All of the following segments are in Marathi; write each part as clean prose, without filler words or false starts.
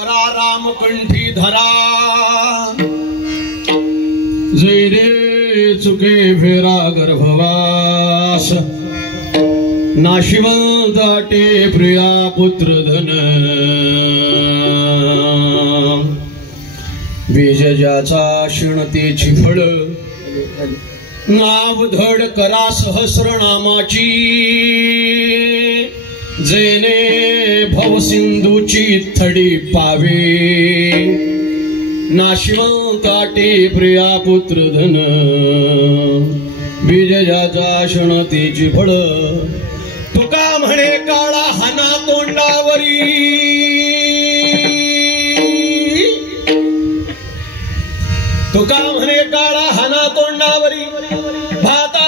रामकंठी धरा जय रे चुके फेरा गर्भवास नाशिवंताटे प्रिया पुत्र धन बीज ज्याचा शिणतेची फळ नाव धड करा सहस्रनामाची जेने भवसिंधूची थडी पावे नाशिवंताटे प्रिया पुत्र धन बीज ज्याचा शिणतेची फळ तुका म्हणे काळा हाना तोंडावरी तुका म्हणे काळा हाना तोंडावरी भाता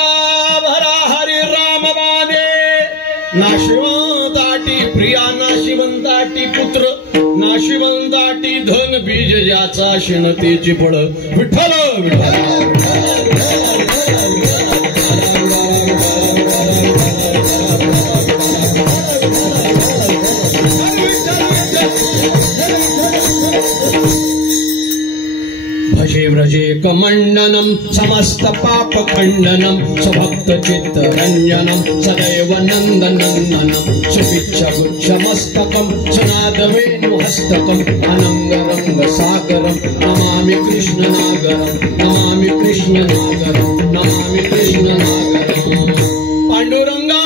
भरा हरी राम बाने नाशिवंताटी प्रिया नाशिवंताटी पुत्र नाशिवंताटी धन बीज ज्याचा शिणतेची फळ विठ्ठल विठ्ठल भजे व्रजे कमंडनम समस्त पाप खंडनम सुभक्त चित्त रंजनम सदैव नंदनंदनम सुपिच्छ गुच्छ मस्तकम सुनाद वेणु हस्तकम अनंग रंग सागरम नमामि कृष्ण नागरम नमामि कृष्ण नागरम नमामि कृष्ण नागरम पांडुरंगा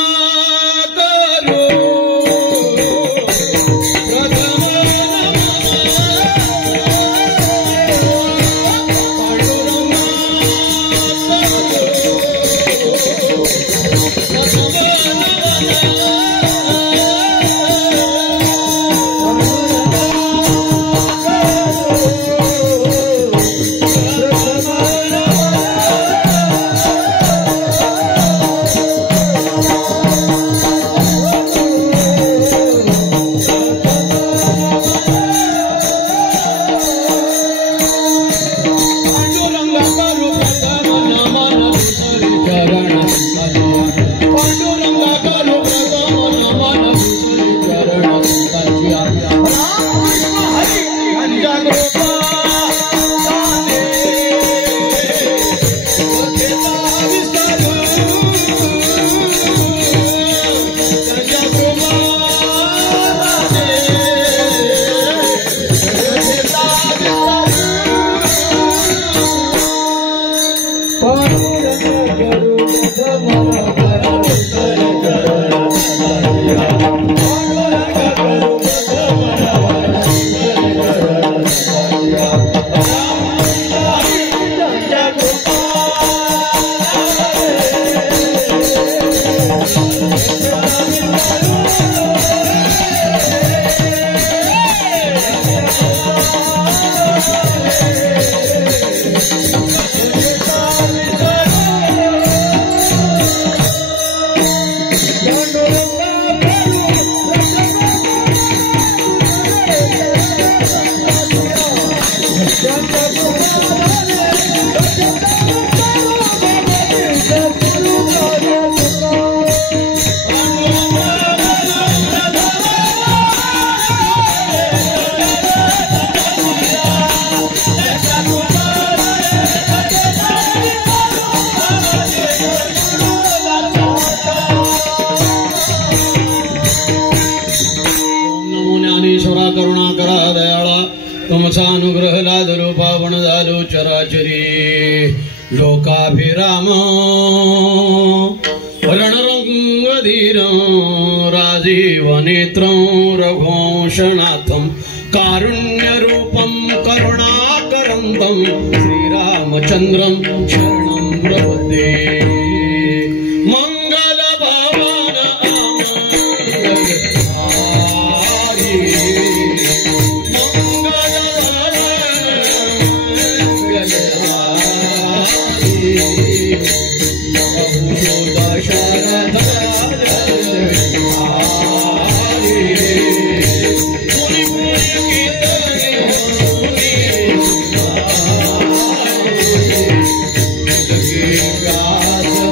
अनुग्रह लादलो पावन झालो चराचरी लोकाभिराम रणरंग धीर राजीव नेत्र रघुवंशनाथम कारुण्य रूपम करुणाकरंदम श्रीरामचंद्रम शरणं प्रपद्ये मंगल भवन God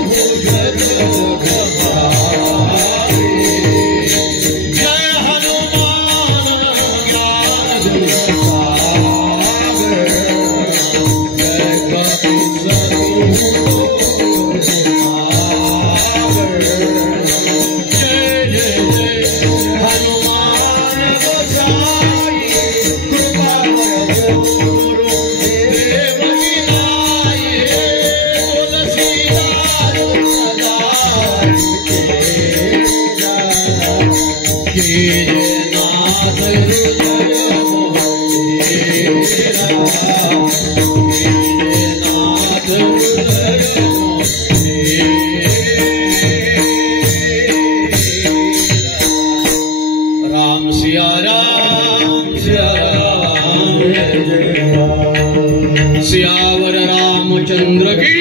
सियावर रामचंद्र की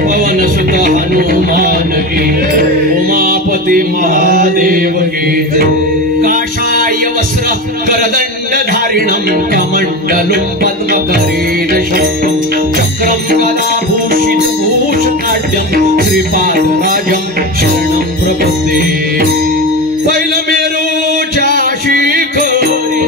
पवन सुत हनुमान की उमापति महादेव की काषाय वस्त्र करदंड धारिणम कमंडलुम पद्मकरेण शक्तं चक्रम गदाभूषित भूषणाढ्यं श्रीपादराजं शरणं प्रपद्ये पैल मेरूच्या शिखरी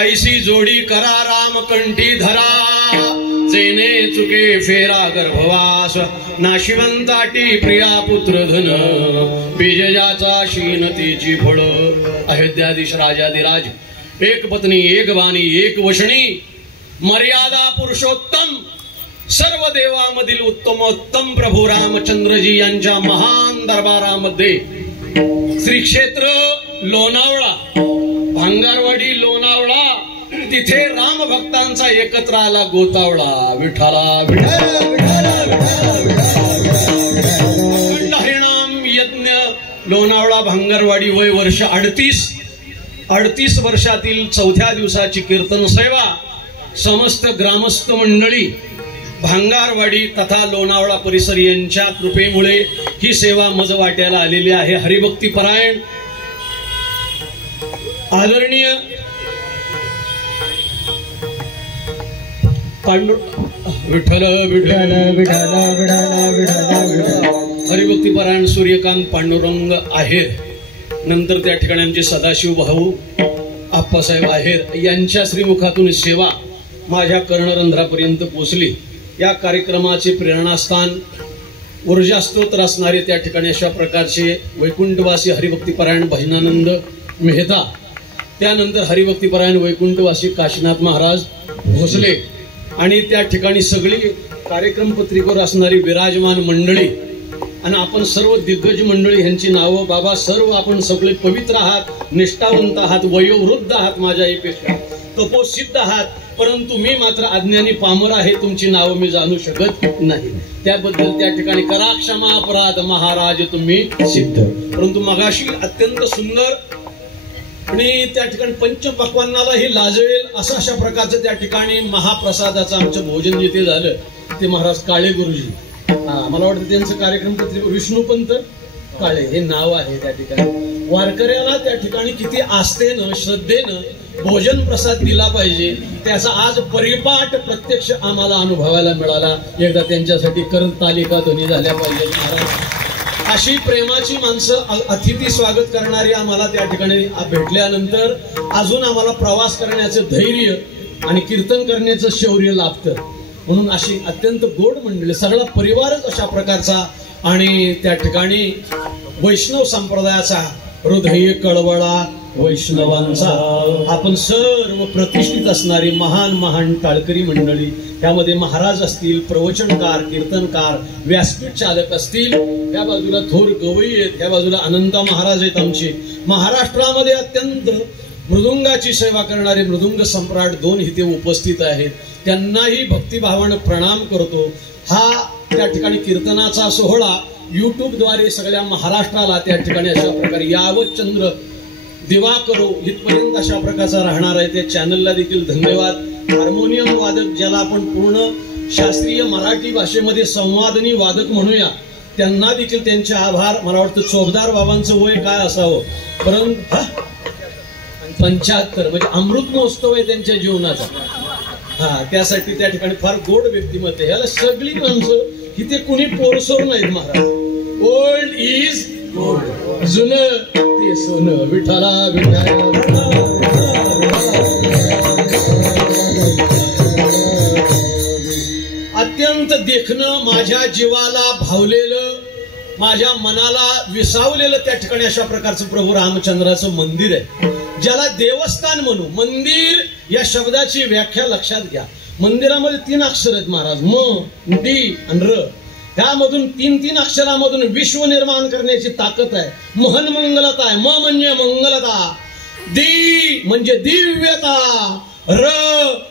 ऐसी जोडी करा रामकंठी धरा जेने चुके फेरा गर्भवास नाशिवंताटी प्रिया पुत्र धन बीजयाचा शीनतेची फळ अयोध्याधीश राजाधिराज एक पत्नी एक वाणी एक वशणी मर्यादा पुरुषोत्तम सर्व देवामधील उत्तमोत्तम प्रभू रामचंद्रजी यांच्या महान दरबारामध्ये श्री क्षेत्र लोणावळा भांगारवाडी लोणावळा तिथे राम भक्तांचा एकत्र आला गोतावळा विठाला अखंड हरिनाम यज्ञ लोणावळा भांगारवाडी वय वर्ष 38 वर्षातील चौथ्या दिवसाची कीर्तन सेवा समस्त ग्रामस्थ मंडळी भांगारवाडी तथा लोणावळा परिसर यांच्या कृपेमुळे ही सेवा मज वाट्याला आलेली आहे। हरिभक्ती परायण आदरणीय विठ्ठल विठ्ठल हरिभक्ती परायण सूर्यकांत पांडुरंग आहेर नंतर त्या ठिकाणी आमचे सदाशिव भाऊ आप्पासाहेब आहेर यांच्या श्रीमुखातून सेवा माझ्या कर्णरंध्रापर्यंत पोहोचली। या कार्यक्रमाचे प्रेरणास्थान ऊर्जा स्तोत्र असणारे त्या ठिकाणी अशा प्रकारचे वैकुंठवासी हरिभक्तीपरायण भजनानंद मेहता त्यानंतर हरिभक्तीपरायण वैकुंठवासी काशीनाथ महाराज भोसले आणि त्या ठिकाणी सगळी कार्यक्रम पत्रिकेवर असणारी विराजमान मंडळी आणि आपण सर्व दिग्गज मंडळी यांची नावं बाबा सर्व आपण सगळे पवित्र आहात निष्ठावंत आहात वयोवृद्ध आहात माझ्या पेक्षा तपोसिद्ध आहात परंतु मी मात्र अज्ञानी पामर आहे तुमची नावं मी जाणू शकत नाही त्याबद्दल त्या ठिकाणी करा क्षमा अपराध महाराज तुम्ही सिद्ध। परंतु मगाशी अत्यंत सुंदर आणि त्या ठिकाणी पंचपक्वान्नाला हे लाजवेल अशा प्रकारचं त्या ठिकाणी महाप्रसादाचं आमचं भोजन जिथे झालं ते महाराज काळे गुरुजी मला वाटतं त्यांचं कार्यक्रम पत्रिका विष्णुपंत काळे हे नाव आहे त्या ठिकाणी वारकऱ्याला त्या ठिकाणी किती आस्थेनं श्रद्धेनं भोजन प्रसाद दिला पाहिजे त्याचा आज परिपाठ प्रत्यक्ष आम्हाला अनुभवायला मिळाला। एकदा त्यांच्यासाठी करतालिका ध्वनी झाल्या पाहिजे महाराज अशी प्रेमाची माणसं अतिथी स्वागत करणारी आम्हाला त्या ठिकाणी भेटल्यानंतर अजून आम्हाला प्रवास करण्याचं धैर्य आणि कीर्तन करण्याचं शौर्य लाभतं. म्हणून अशी अत्यंत गोड मंडळी, सगळा परिवारच अशा प्रकारचा आणि त्या ठिकाणी वैष्णव संप्रदायाचा हृदय कळवळा वैष्णवांचा. आपण सर्व प्रतिष्ठित असणारी महान महान टाळकरी मंडळी, त्यामध्ये महाराज असतील, प्रवचनकार, कीर्तनकार, व्यासपीठ चालक असतील, त्या बाजूला थोर गवई आहेत, त्या बाजूला अनंता महाराज आहेत आमचे. महाराष्ट्रामध्ये अत्यंत मृदुंगाची सेवा करणारे मृदुंग सम्राट 2 इथे उपस्थित आहेत. त्यांनाही भक्तिभावानं प्रणाम करतो. हा त्या ठिकाणी कीर्तनाचा सोहळा युट्यूबद्वारे सगळ्या महाराष्ट्राला त्या ठिकाणी अशा प्रकारे यावत चंद्र दिवा करो इथपर्यंत अशा प्रकारचा राहणार आहे. त्या चॅनलला देखील धन्यवाद. हार्मोनियम वादक, ज्याला आपण पूर्ण शास्त्रीय मराठी भाषेमध्ये संवादनी वादक म्हणूया, त्यांना देखील त्यांचे आभार. मला वाटतं चोपदार बाबांचं वय काय असावं, परंतु 75 म्हणजे अमृत महोत्सव आहे त्यांच्या जीवनाचा. त्यासाठी त्या ठिकाणी फार गोड व्यक्तिमत्व आहे. याला सगळी माणसं इथे कुणी पोरसोर नाहीत महाराज. ओल्ड इज गोल्ड, जुनं ते सोनं. विठाला विठाला. अत्यंत देखणं, माझ्या जीवाला भावलेलं, माझ्या मनाला विसावलेलं त्या ठिकाणी अशा प्रकारचं प्रभू रामचंद्राचं मंदिर आहे, ज्याला देवस्थान म्हणू. मंदिर या शब्दाची व्याख्या लक्षात घ्या. मंदिरामध्ये 3 अक्षर आहेत महाराज, म, डी आणि र. त्यामधून 3 अक्षरामधून विश्व निर्माण करण्याची ताकद आहे. महन मंगलता आहे. म म्हणजे मंगलता, दी म्हणजे दिव्यता, र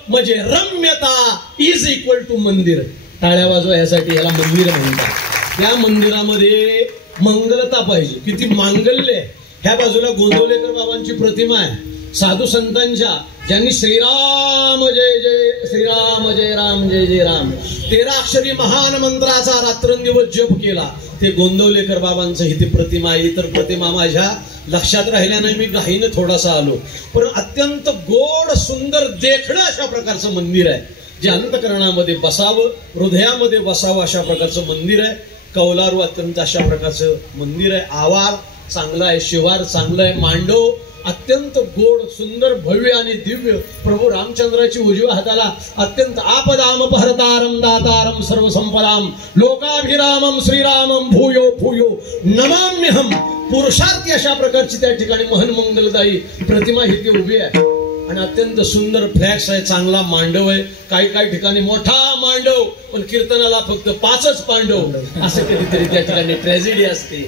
म्हणजे रम्यता, इज इक्वल टू मंदिर. टाळ्या वाजवा यासाठी याला मंदिर म्हणतात. त्या मंदिरामध्ये मंगलता पाहिजे. किती मांगल्य आहे. ह्या बाजूला गोंदवलेकर बाबांची प्रतिमा आहे, साधू संतांच्या, ज्यांनी श्रीराम जय जय, श्रीराम जय राम, जय जय राम 13 अक्षरी महान मंत्राचा रात्रंदिवस जप केला. ते गोंदवलेकर बाबांचं इथे प्रतिमा आहे. इतर प्रतिमा माझ्या लक्षात राहिल्या नाही, मी घाईनं थोडासा आलो. पण अत्यंत गोड सुंदर देखणं अशा प्रकारचं मंदिर आहे, जे अंतकरणामध्ये बसावं, हृदयामध्ये बसावं अशा प्रकारचं मंदिर आहे. कौलारू अत्यंत अशा प्रकारचं मंदिर आहे. आवार चांगला आहे, शिवार चांगलं आहे, मांडव अत्यंत गोड सुंदर भव्य आणि दिव्य. प्रभू रामचंद्राची उजव्या हाताला अत्यंत आपदाम भरतारम दातारम सर्वसंपदाम लोकाभिरामम श्रीरामम भूयो भूयो नमाम्यहम पुरुषार्थी अशा प्रकारची त्या ठिकाणी महन मंगलदायी प्रतिमा इथे उभी आहे. आणि अत्यंत सुंदर फ्लॅक्स आहे, चांगला मांडव आहे. काही ठिकाणी मोठा मांडव, पण कीर्तनाला फक्त 5च पांडव, असं कधीतरी त्या ठिकाणी ट्रॅजेडी असते.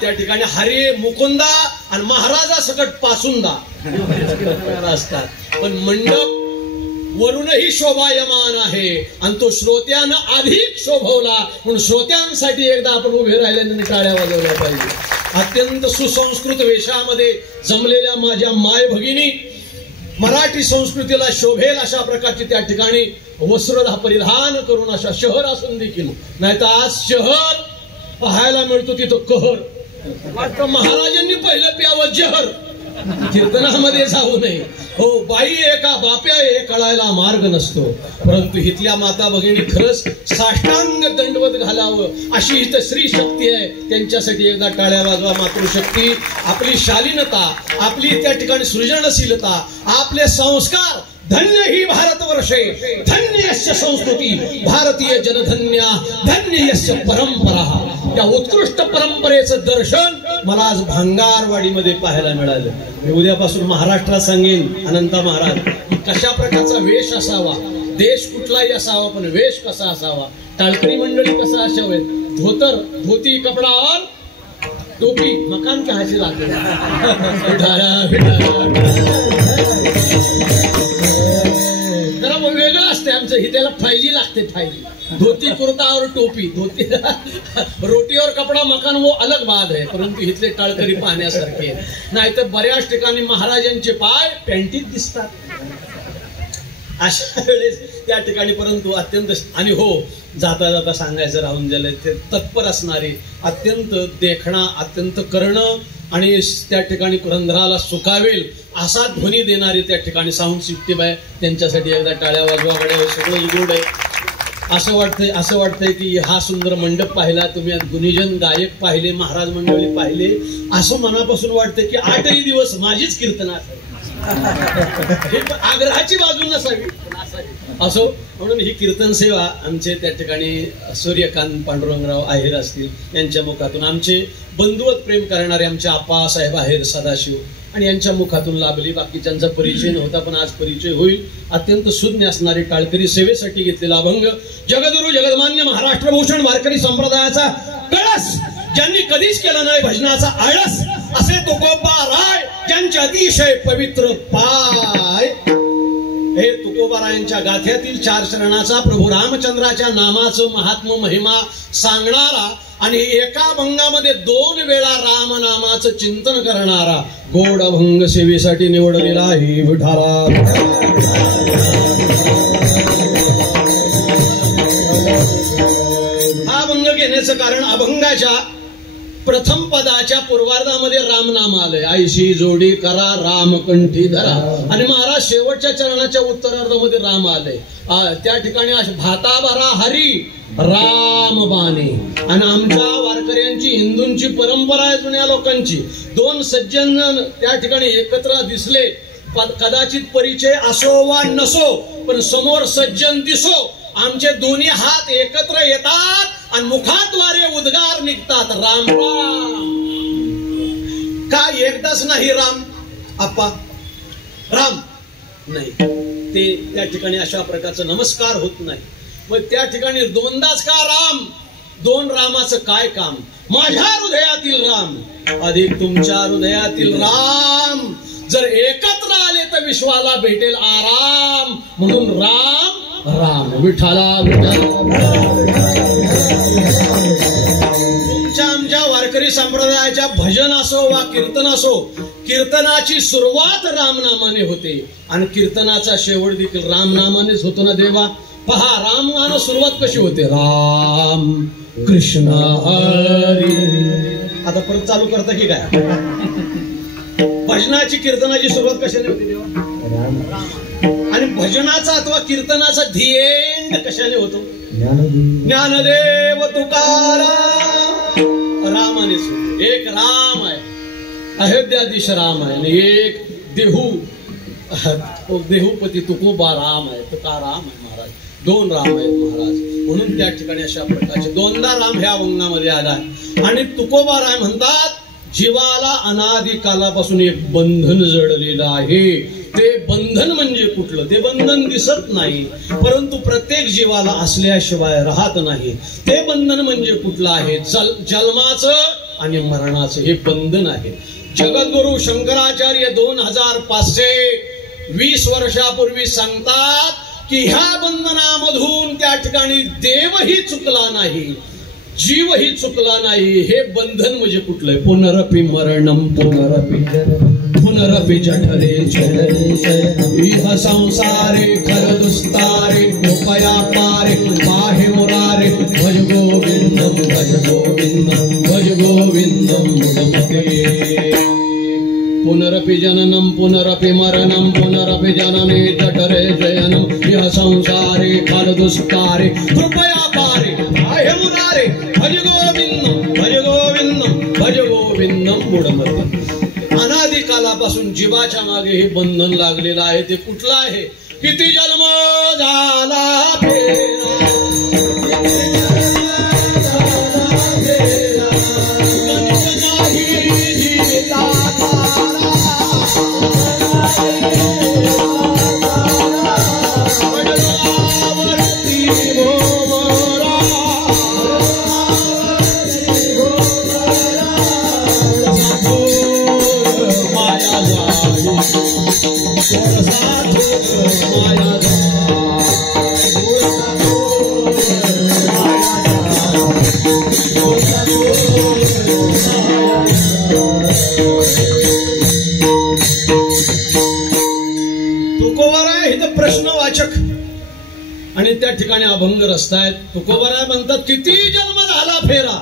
त्या ठिकाणी हरी मुकुंदा आणि महाराजा सकट पासुंदा असतात. पण मंडप वरूनही शोभायमान आहे आणि तो श्रोत्यानं अधिक शोभवला, म्हणून श्रोत्यांसाठी एकदा आपण उभे राहिल्याने टाळ्या वाजवल्या पाहिजे. अत्यंत सुसंस्कृत वेशामध्ये जमलेल्या माझ्या माय भगिनी, मराठी संस्कृतीला शोभेल अशा प्रकारची त्या ठिकाणी वस्त्र परिधान करून, अशा शहर असून देखील, नाहीतर आज शहर पाहायला मिळतो तिथं कहर. मात्र महाराजांनी पहिलं प्यावं जहर, कीर्तनामध्ये जाऊ नये. हो, बाई एका बाप्या हे कळायला मार्ग नसतो. परंतु इथल्या माता भगिनी खरंच साष्टांग दंडवत घालावं अशी इथं श्री शक्ती आहे. त्यांच्यासाठी एकदा टाळ्या वाजवा. मातृशक्ती, आपली शालीनता, आपली त्या ठिकाणी सृजनशीलता, आपले संस्कार, धन्य ही भारतवर्षे, धन्य यस्य संस्कृती, भारतीय जनधन्या, धन्य यस्य परंपरा. त्या उत्कृष्ट परंपरेचं दर्शन मला आज भांगारवाडीमध्ये पाहायला मिळालं. मी उद्यापासून महाराष्ट्रात सांगेन अनंता महाराज कशा प्रकारचा वेश असावा, देश कुठलाही असावा, पण वेश कसा असावा, टाळकरी मंडळी कसं असावे, धोतर, धोती, कपडा और टोपी, मकान कहाचे लागते. जरा वेगळं असते आमचं, ही त्याला फायली लागते. फायली, धोती कुर्ता और टोपी, धोती रोटी और कपडा, मकान वो अलग बात है. परंतु इथले टाळकरी पाहण्यासारखे. नाहीतर बऱ्याच ठिकाणी महाराजांचे पाय पॅन्टीत दिसतात अशा वेळेस त्या ठिकाणी. परंतु अत्यंत, आणि हो, जाता जाता सांगायचं राहून गेलं, ते तत्पर असणारे, अत्यंत देखणा, अत्यंत करणं आणि त्या ठिकाणी रंध्राला सुकावेल असा ध्वनी देणारे त्या ठिकाणी साऊंड सिस्टीम आहे. त्यांच्यासाठी एकदा टाळ्या वाजवा. सगळं गोड आहे. असं वाटतंय की हा सुंदर मंडप पाहिला तुम्ही, गुणीजन गायक पाहिले, महाराज मंडळी पाहिले, असं मनापासून वाटतंय की 8ही दिवस माझीच कीर्तन असावी. हे आग्रहाची बाजू नसावी असो. म्हणून ही कीर्तन सेवा आमचे त्या ठिकाणी सूर्यकांत पांडुरंगराव आहेर असतील यांच्या मुखातून, आमचे बंधुवत प्रेम करणारे आमचे आप्पासाहेब आहेर सदाशिव आणि यांच्या मुखातून लाभली. बाकीच्यांचा परिचय नव्हता पण आज परिचय होईल. अत्यंत सुज्ञ असणारी टाळकरी सेवेसाठी घेतलेला अभंग, जगद्गुरु जगदमान्य महाराष्ट्रभूषण वारकरी संप्रदायाचा कळस, ज्यांनी कधीच केला नाही भजनाचा आळस, असे तुकोबा राय ज्यांचे अतिशय पवित्र पाय. हे तुकोबारायांच्या गाथ्यातील 4 चरणाचा प्रभू रामचंद्राच्या नामाचं महात्म महिमा सांगणारा आणि एका अभंगामध्ये 2 वेळा रामनामाचं चिंतन करणारा गोड अभंग सेवेसाठी निवडलेला आहे विठाला. हा अभंग घेण्याचं कारण अभंगाच्या प्रथम पदाच्या पूर्वार्धामध्ये रामनाम आलंय, आईशी जोडी करा रामकंठी धरा, आणि महाराज शेवटच्या चरणाच्या उत्तरार्धामध्ये राम आलंय. त्या ठिकाणी भाता भरा हरी राम बाणे. आणि आमच्या वारकऱ्यांची हिंदूंची परंपरा आहे जुन्या लोकांची, 2 सज्जन त्या ठिकाणी एकत्र दिसले, कदाचित परिचय असो वा नसो पण समोर सज्जन दिसो, आमचे दोन्ही हात एकत्र येतात आणि मुखाद्वारे उद्गार निघतात राम राम. का एकदाच नाही राम आप्पा, राम नाही, ते त्या ठिकाणी अशा प्रकारचा नमस्कार होत नाही. मग त्या ठिकाणी 2दाच का राम, 2 रामाचं काय काम. माझ्या हृदयातील राम अधिक तुमच्या हृदयातील राम जर एकत्र आले तर विश्वाला भेटेल आराम. म्हणून राम राम विठाला. तुमच्या आमच्या वारकरी संप्रदायाच्या भजन असो वा कीर्तन असो, कीर्तनाची सुरुवात रामनामाने होते आणि कीर्तनाचा शेवट देखील रामनामानेच होतो ना देवा. पहा रामनामाने सुरुवात कशी होते, राम कृष्ण हरी. आता परत चालू करता की काय. भजनाची कीर्तनाची सुरुवात कशाने होते देवा, आणि भजनाचा अथवा कीर्तनाचा धी एंड कशाने होतो, ज्ञानदेव तुकाराम रामानेच होतो. एक राम आहे, अयोध्याधीश राम आहे, आणि एक देहूपती तुकोबा राम आहे, तुकाराम आहे महाराज. 2 राम आहेत महाराज. म्हणून त्या ठिकाणी अशा प्रकारचे 2दा राम ह्या अभंगामध्ये आलाय. आणि तुकोबा राय म्हणतात जीवाला अनादी कालापासून एक बंधन जडलेलं आहे. ते बंधन म्हणजे कुठलं, ते बंधन दिसत नाही परंतु प्रत्येक जीवाला असल्याशिवाय राहत नाही. ते बंधन म्हणजे कुठलं आहे, जन्माचं आणि मरणाचं हे बंधन आहे. जगद्गुरु शंकराचार्य 2520 वर्षापूर्वी सांगतात की ह्या बंधनामधून त्या ठिकाणी देवही चुकला नाही, जीवही चुकला नाही. हे बंधन म्हणजे कुठलंय, पुनरपि मरणम पुनरपि जठरे इह संसारे खरदुस्तारे कृपया पारे पाहे मुरारे भज गोविंदम भज गोविंदम भज गोविंदम मुदमते. पुनरपि जननम पुनरपि मरणम पुनरपि जनने जठरे शयनम इह संसारे खरदुस्तारे कृपया पारे पाहे मुरारे भज गोविंदम भज गोविंदम भज गोविंदम मुदमते. अनादी कालापासून जीवाच्या मागे हे बंधन लागलेलं आहे. ते कुठलं आहे, किती जन्म झाला फेरा, प्रश्नवाचक आणि त्या ठिकाणी अभंग रचतायत. तुकोबाराय म्हणतात किती जन्म झाला फेरा,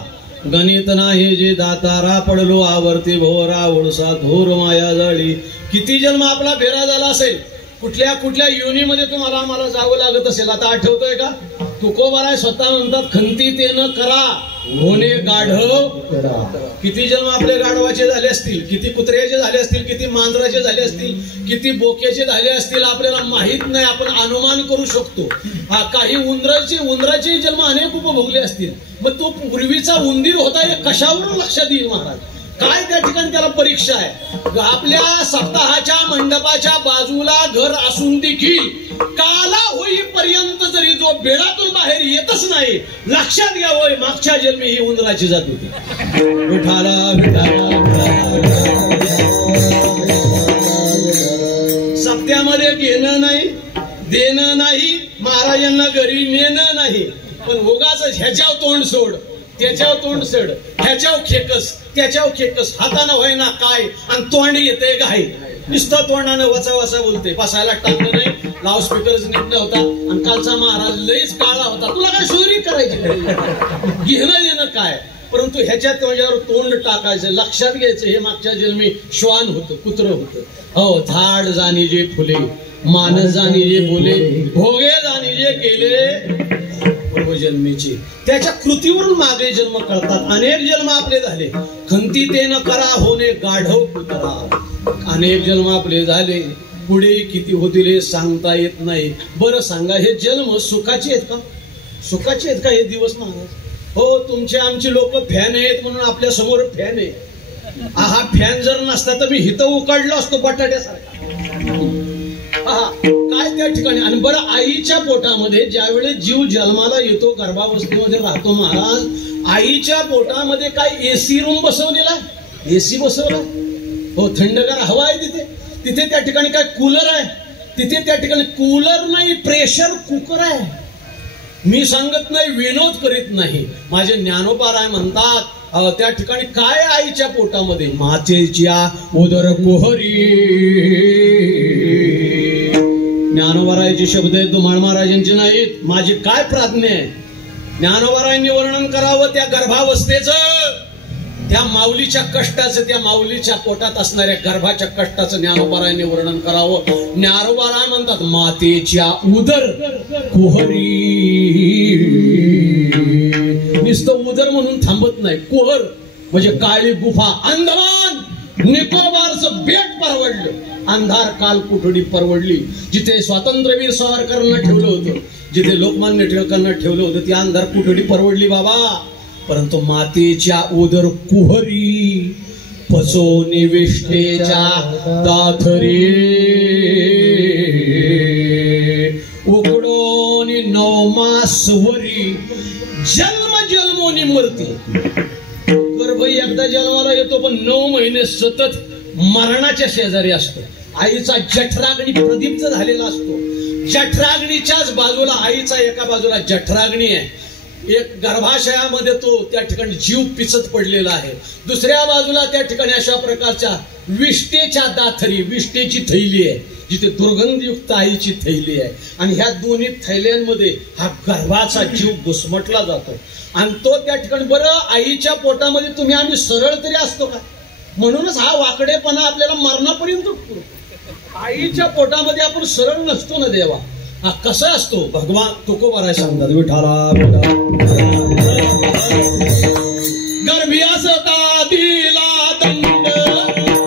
गणित नाही जे दातारा पडलो आवर्ती भोरा ओळसा धोर माया जाळी. किती जन्म आपला फेरा झाला असेल, कुठल्या कुठल्या योनीमध्ये तुम्हाला आम्हाला जावं लागत असेल. आता आठवतोय का, तुकोबाराय स्वतः म्हणतात खंती ते न करा होणे गाढव किती जन्म आपले गाढवाचे झाले असतील, किती कुत्र्याचे झाले असतील, किती मांजराचे झाले असतील, किती बोक्याचे झाले असतील आपल्याला माहित नाही, आपण अनुमान करू शकतो. काही उंदराचे जन्म अनेक उपभोगले असतील. मग तो पूर्वीचा उंदीर होता हे कशावरून लक्षात येईल महाराज? काय त्या ठिकाणी त्याला परीक्षा आहे? आपल्या सप्ताहाच्या मंडपाच्या बाजूला घर असून देखील काला होईपर्यंत जरी जो बेडातून बाहेर येतच नाही, लक्षात घ्यावं मागच्या जन्मी ही उंदराची जात होती. सप्त्यामध्ये घेणं नाही, देणं नाही, महाराजांना घरी नेणं नाही, पण उगाच ह्याच्यावर तोंड सोड, त्याच्यावर तोंड सोड, ह्याच्यावर खेकस, त्याच्यावर खेकस, हातानं व्हायना काय आणि तोंड येते घाई, नुसतं तोंडानं वचा वचा बोलते. बसायला टाकलं नाही, लाऊडस्पीकरच नीट नव्हता आणि कालचा महाराज लईच काळा होता. तुला काय सुधारित करायची? घेणं देणं काय? परंतु ह्याच्या तोंडावर तोंड टाकायचं, लक्षात घ्यायचं हे मागच्या जन्मी श्वान होतं, कुत्र होतं. हो, झाड जाणी जे फुले, मानस जाणी जे बोले, भोगे जाणी जे केले पूर्वजन्मीची, त्याच्या कृतीवरून मागे जन्म कळतात. अनेक जन्म आपले झाले, खंती ते न करा होणे गाढव कुत्रा. अनेक जन्म आपले झाले, पुढे किती होतील हे सांगता येत नाही. बरं सांगा, हे जन्म सुखाचे आहेत का? सुखाचे आहेत का हे दिवस महाराज? हो, तुमचे आमचे लोक फॅन आहेत म्हणून आपल्या समोर फॅन आहे. हा फॅन जर नसता तर मी हिथं उकाडलो असतो बटाट्यासारखा. काय त्या ठिकाणी. आणि बरं, आईच्या पोटामध्ये ज्यावेळेस जीव जन्माला येतो, गर्भावस्थेमध्ये राहतो महाराज, आईच्या पोटामध्ये काय एसी रूम बसवलेला आहे? एसी बसवला? हो, थंडगार हवा आहे तिथे. तिथे त्या ठिकाणी काय कूलर आहे? तिथे त्या ठिकाणी कूलर नाही, प्रेशर कुकर आहे. मी सांगत नाही, विनोद करीत नाही. माझे ज्ञानोबाराय म्हणतात त्या ठिकाणी काय आईच्या पोटामध्ये? मातेच्या उदर कुहरी. ज्ञानोबारायचे शब्द आहेत, धुमाळ महाराजांचे नाहीत. माझी काय प्राज्ञा आहे? ज्ञानोबारायांनी वर्णन करावं त्या गर्भावस्थेचं, त्या माऊलीच्या कष्टाचं, त्या माऊलीच्या पोटात असणाऱ्या गर्भाच्या कष्टाचं ज्ञानोबारायांनी वर्णन करावं. ज्ञानोबाराय म्हणतात मातेच्या उदर कुहरी. नुसतं उदर म्हणून थांबत नाही, कुहर म्हणजे काळी गुफा. अंदमान निकोबारचं बेट परवडलं, अंधार काल कुठडी परवडली. जिथे स्वातंत्र्यवीर सावरकरांना ठेवलं होतं, जिथे लोकमान्य टिळकांना ठेवलं होतं, ती अंधार कुठडी परवडली बाबा. परंतु मातेच्या उदर कुहरी, पचो निविष्टेच्या दाथरी, उकडोनी नवमासवरी, जन्म जन्मोनी मरती. गर्भ एकदा जन्माला येतो, पण 9 महिने सतत मरणाच्या शेजारी असतो. आईचा जठराग्नी प्रदीप्त झालेला असतो. जठराग्नीच्याच बाजूला, आईचा एका बाजूला जठराग्नी आहे, एक गर्भाशयामध्ये तो त्या ठिकाणी जीव पिचत पडलेला आहे. दुसऱ्या बाजूला त्या ठिकाणी अशा प्रकारच्या विष्टेच्या दाथरी, विष्टेची थैली आहे, जिथे दुर्गंधयुक्त आईची थैली आहे. आणि ह्या दोन्ही थैल्यांमध्ये हा गर्भाचा जीव घुसमटला जातो. आणि तो त्या ठिकाणी, बरं आईच्या पोटामध्ये तुम्ही आम्ही सरळ तरी असतो का? म्हणूनच हा वाकडेपणा आपल्याला मरणापर्यंत उठतो. आईच्या पोटामध्ये आपण सरळ नसतो ना देवा. हा कसा असतो? भगवान तुकोबाराय सांगतात, विठाला गर्भी असता दिला दंड,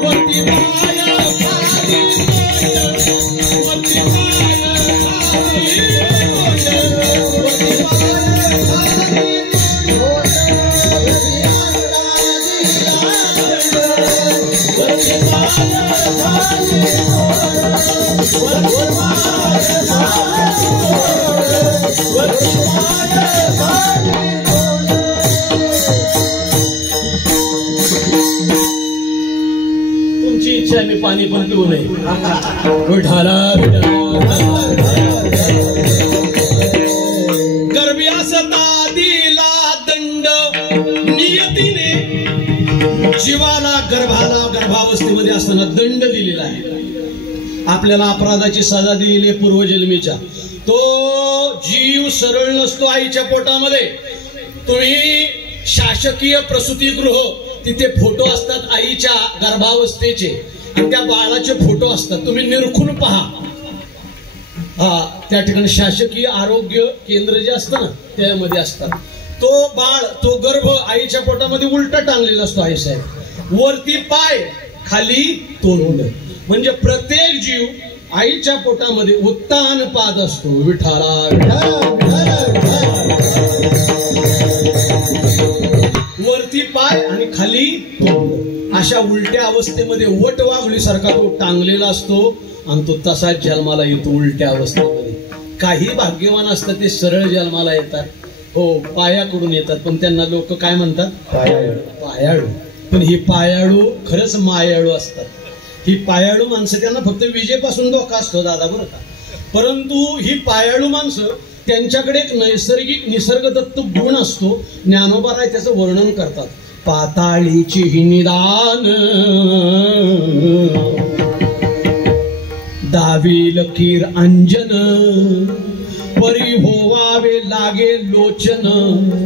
वरती पाय खाली दंड, वरती पाय खाली दंड, वरती पाय खाली तुमची इच्छा मी पाणी पण पिऊ नये. विठाला गर्भी असता दिला दंड, नियतीने जीवाला गर्भावस्थेमध्ये असताना दंड दिलेला आहे. आपल्याला अपराधाची सजा दिलेली आहे पूर्वजन्मीच्या. तो जीव सरळ नसतो आईच्या पोटामध्ये. तुम्ही शासकीय प्रसूतीगृह, तिथे फोटो असतात आईच्या गर्भावस्थेचे आणि त्या बाळाचे फोटो असतात. तुम्ही निरखून पहा. त्या ठिकाणी शासकीय आरोग्य केंद्र जे असतं ना त्यामध्ये असतात. तो बाळ तो गर्भ आईच्या पोटामध्ये उलटा टांगलेला असतो आईसाहेब. वरती पाय खाली तोंड. म्हणजे प्रत्येक जीव आईच्या पोटामध्ये उत्तान पाद असतो. विठाला वरती पाय आणि खाली तोंड अशा उलट्या अवस्थेमध्ये वट वाघळीसारखा तो टांगलेला असतो आणि तो तसाच जन्माला येतो उलट्या अवस्थेमध्ये. काही भाग्यवान असतात ते सरळ जन्माला येतात. हो पायाकडून येतात पण त्यांना लोक काय म्हणतात पायाळू. पण ही पायाळू खरंच मायाळू असतात. ही पायाळू माणसं त्यांना फक्त विजेपासून धोका असतो दादा बरं का. परंतु ही पायाळू माणसं त्यांच्याकडे एक नैसर्गिक निसर्गदत्त गुण असतो. ज्ञानोबा त्याचं वर्णन करतात. पाताळीची ही निदान दावी लकीर अंजन परी होवावे लागे लोचन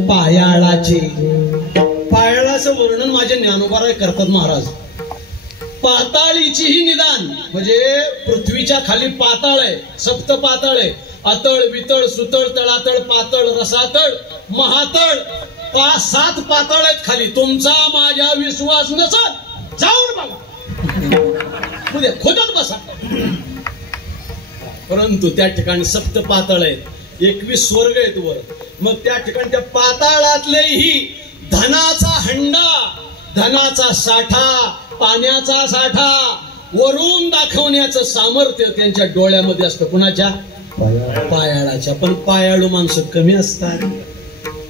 पायाळाचे. पायाळाचं वर्णन माझे ज्ञानोबा करतात महाराज. पाताळीची ही निदान म्हणजे पृथ्वीच्या खाली पाताळ आहे. सप्त पाताळ आहे. अतळ वितळ सुतळ तळातळ पातळ रसातळ महातळ 5-7 पाताळ आहेत खाली. तुमचा माझ्या विश्वास नसल जाऊन बघा उद्या खोदत बसा. परंतु त्या ठिकाणी सप्त पाताळ आहेत. 21 स्वर्ग आहेत वर. मग त्या ठिकाणी त्या पाताळातलेही धनाचा हंडा धनाचा साठा पाण्याचा साठा वरून दाखवण्याचं सामर्थ्य त्यांच्या डोळ्यामध्ये असतं. कुणाच्या पायाळाच्या. पण पायाळू माणसं कमी असतात.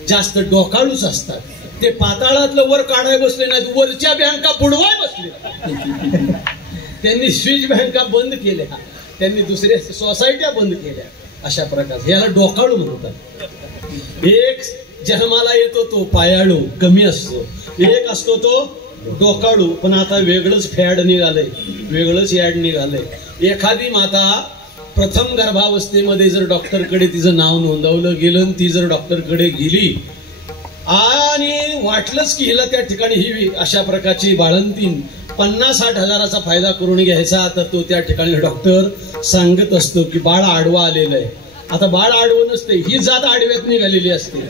जास्त डोकाळूच असतात. ते पाताळातलं वर काढाय बसले नाहीत. वरच्या बँका बुडवाय बसले. त्यांनी स्विच बँका बंद केल्या. त्यांनी दुसऱ्या सोसायट्या बंद केल्या. अशा प्रकारे याला डोकाळू म्हणतात. एक जन्माला येतो तो पायाळू कमी असतो. एक असतो तो डोकाळू. पण आता वेगळंच फॅड निघालंय. वेगळंच याड निघालंय. एखादी माता प्रथम गर्भावस्थेमध्ये जर डॉक्टरकडे तिचं नाव नोंदवलं गेलं ती जर डॉक्टरकडे गेली आणि वाटलंच की हिला त्या ठिकाणी ही अशा प्रकारची बाळंतीण 50-60 हजाराचा फायदा करून घ्यायचा तर तो त्या ठिकाणी डॉक्टर सांगत असतो की बाळ आडवा आलेलं आहे. आता बाळ आडवं नसते. ही जात आडव्यात निघालेली असते.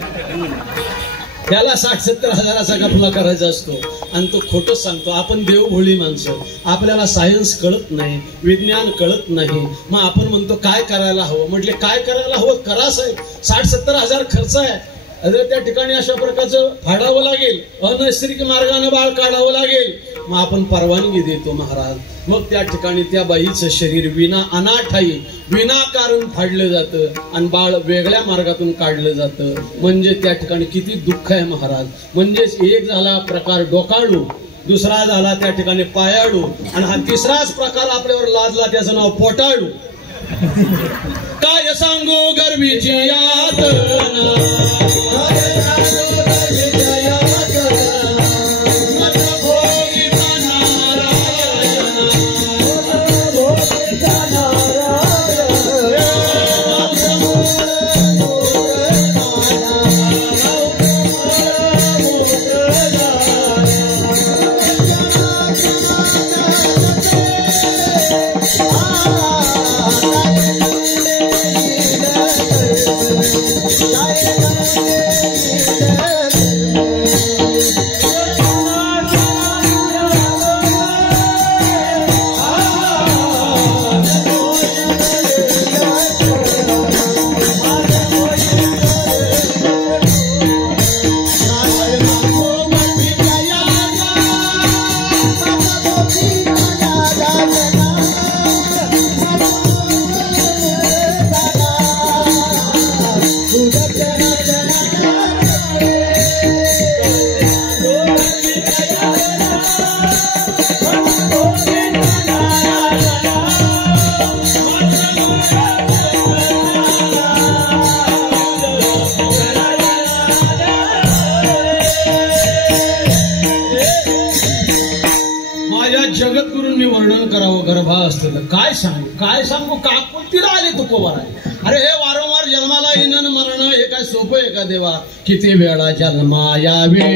त्याला 60-70 हजाराचा गफला करायचा असतो आणि तो खोटच सांगतो. आपण देवभोळी माणसं. आपल्याला सायन्स कळत नाही विज्ञान कळत नाही. मग आपण म्हणतो काय करायला हवं. म्हटले काय करायला हवं करा साहेब. 60-70 हजार खर्च आहे. त्या ठिकाणी अशा प्रकारचं फाडावं लागेल. अनैसर्गिक मार्गाने बाळ काढावं लागेल. मग आपण परवानगी देतो महाराज. मग त्या ठिकाणी त्या बाईचं शरीर विना अनाठाई विनाकारण फाडलं जातं आणि बाळ वेगळ्या मार्गातून काढलं जातं. म्हणजे त्या ठिकाणी किती दुःख आहे महाराज. म्हणजेच एक झाला प्रकार डोकाळू दुसरा झाला त्या ठिकाणी पायाळू आणि हा तिसराच प्रकार आपल्यावर लादला त्याचं नाव पोटाळू. काय सांगू गर्वीची यातना जगद्गुरूंनी वर्णन करावं गर्भा असतं. काय सांगू काकुतीला आले तुकोबार आहे. अरे हे वारंवार जन्माला येणं मरण हे काय सोपं आहे का देवा. किती वेळा जन्मा यावे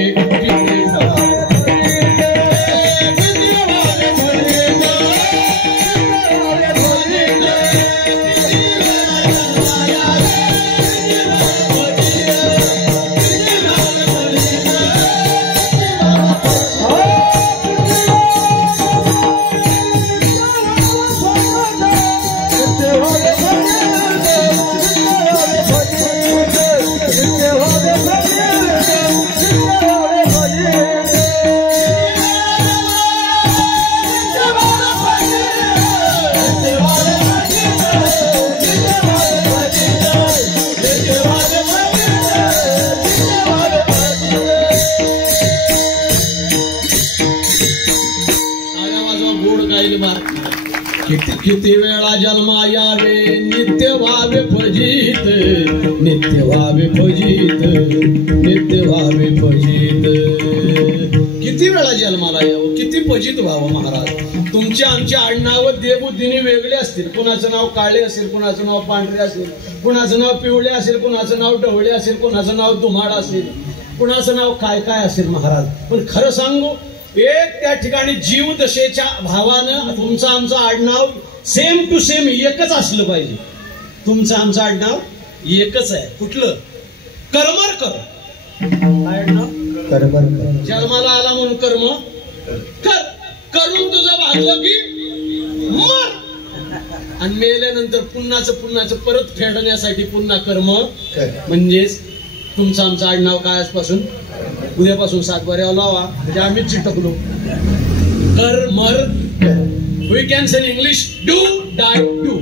किती वेळा जन्मा यावे नित्य व्हावे फजित, नित्य व्हावे फजित, नित्य व्हावे फजित. किती वेळा जन्माला यावं, किती फजित व्हावं महाराज. तुमचे आमचे आडनाव देवबुद्धीने वेगळे असतील. कुणाचं नाव काळे असेल, कुणाचं नाव पांढरे असेल, कुणाचं नाव पिवळे असेल, कुणाचं नाव ढवळे असेल, कुणाचं नाव दुमाड असेल, कुणाचं नाव काय काय असेल महाराज. पण खरं सांगू, एक त्या ठिकाणी जीव दशेच्या भावानं तुमचं आमचं आडनाव सेम टू सेम एकच असलं पाहिजे. तुमचं आमचं आडनाव एकच आहे. कुठलं? कर्मरकर. काय आडनाव? कर्मरकर. जन्माला आला म्हणून कर्म कर, करून तुझं भागलं की मर, आणि मेल्यानंतर पुन्हाच परत फेडण्यासाठी पुन्हा कर्म. म्हणजेच तुमचं आमचं आडनाव काय आजपासून, उद्यापासून सातबाऱ्यावर लावा, म्हणजे आम्हीच चिटकलो. कर मर. We can say in English do die do.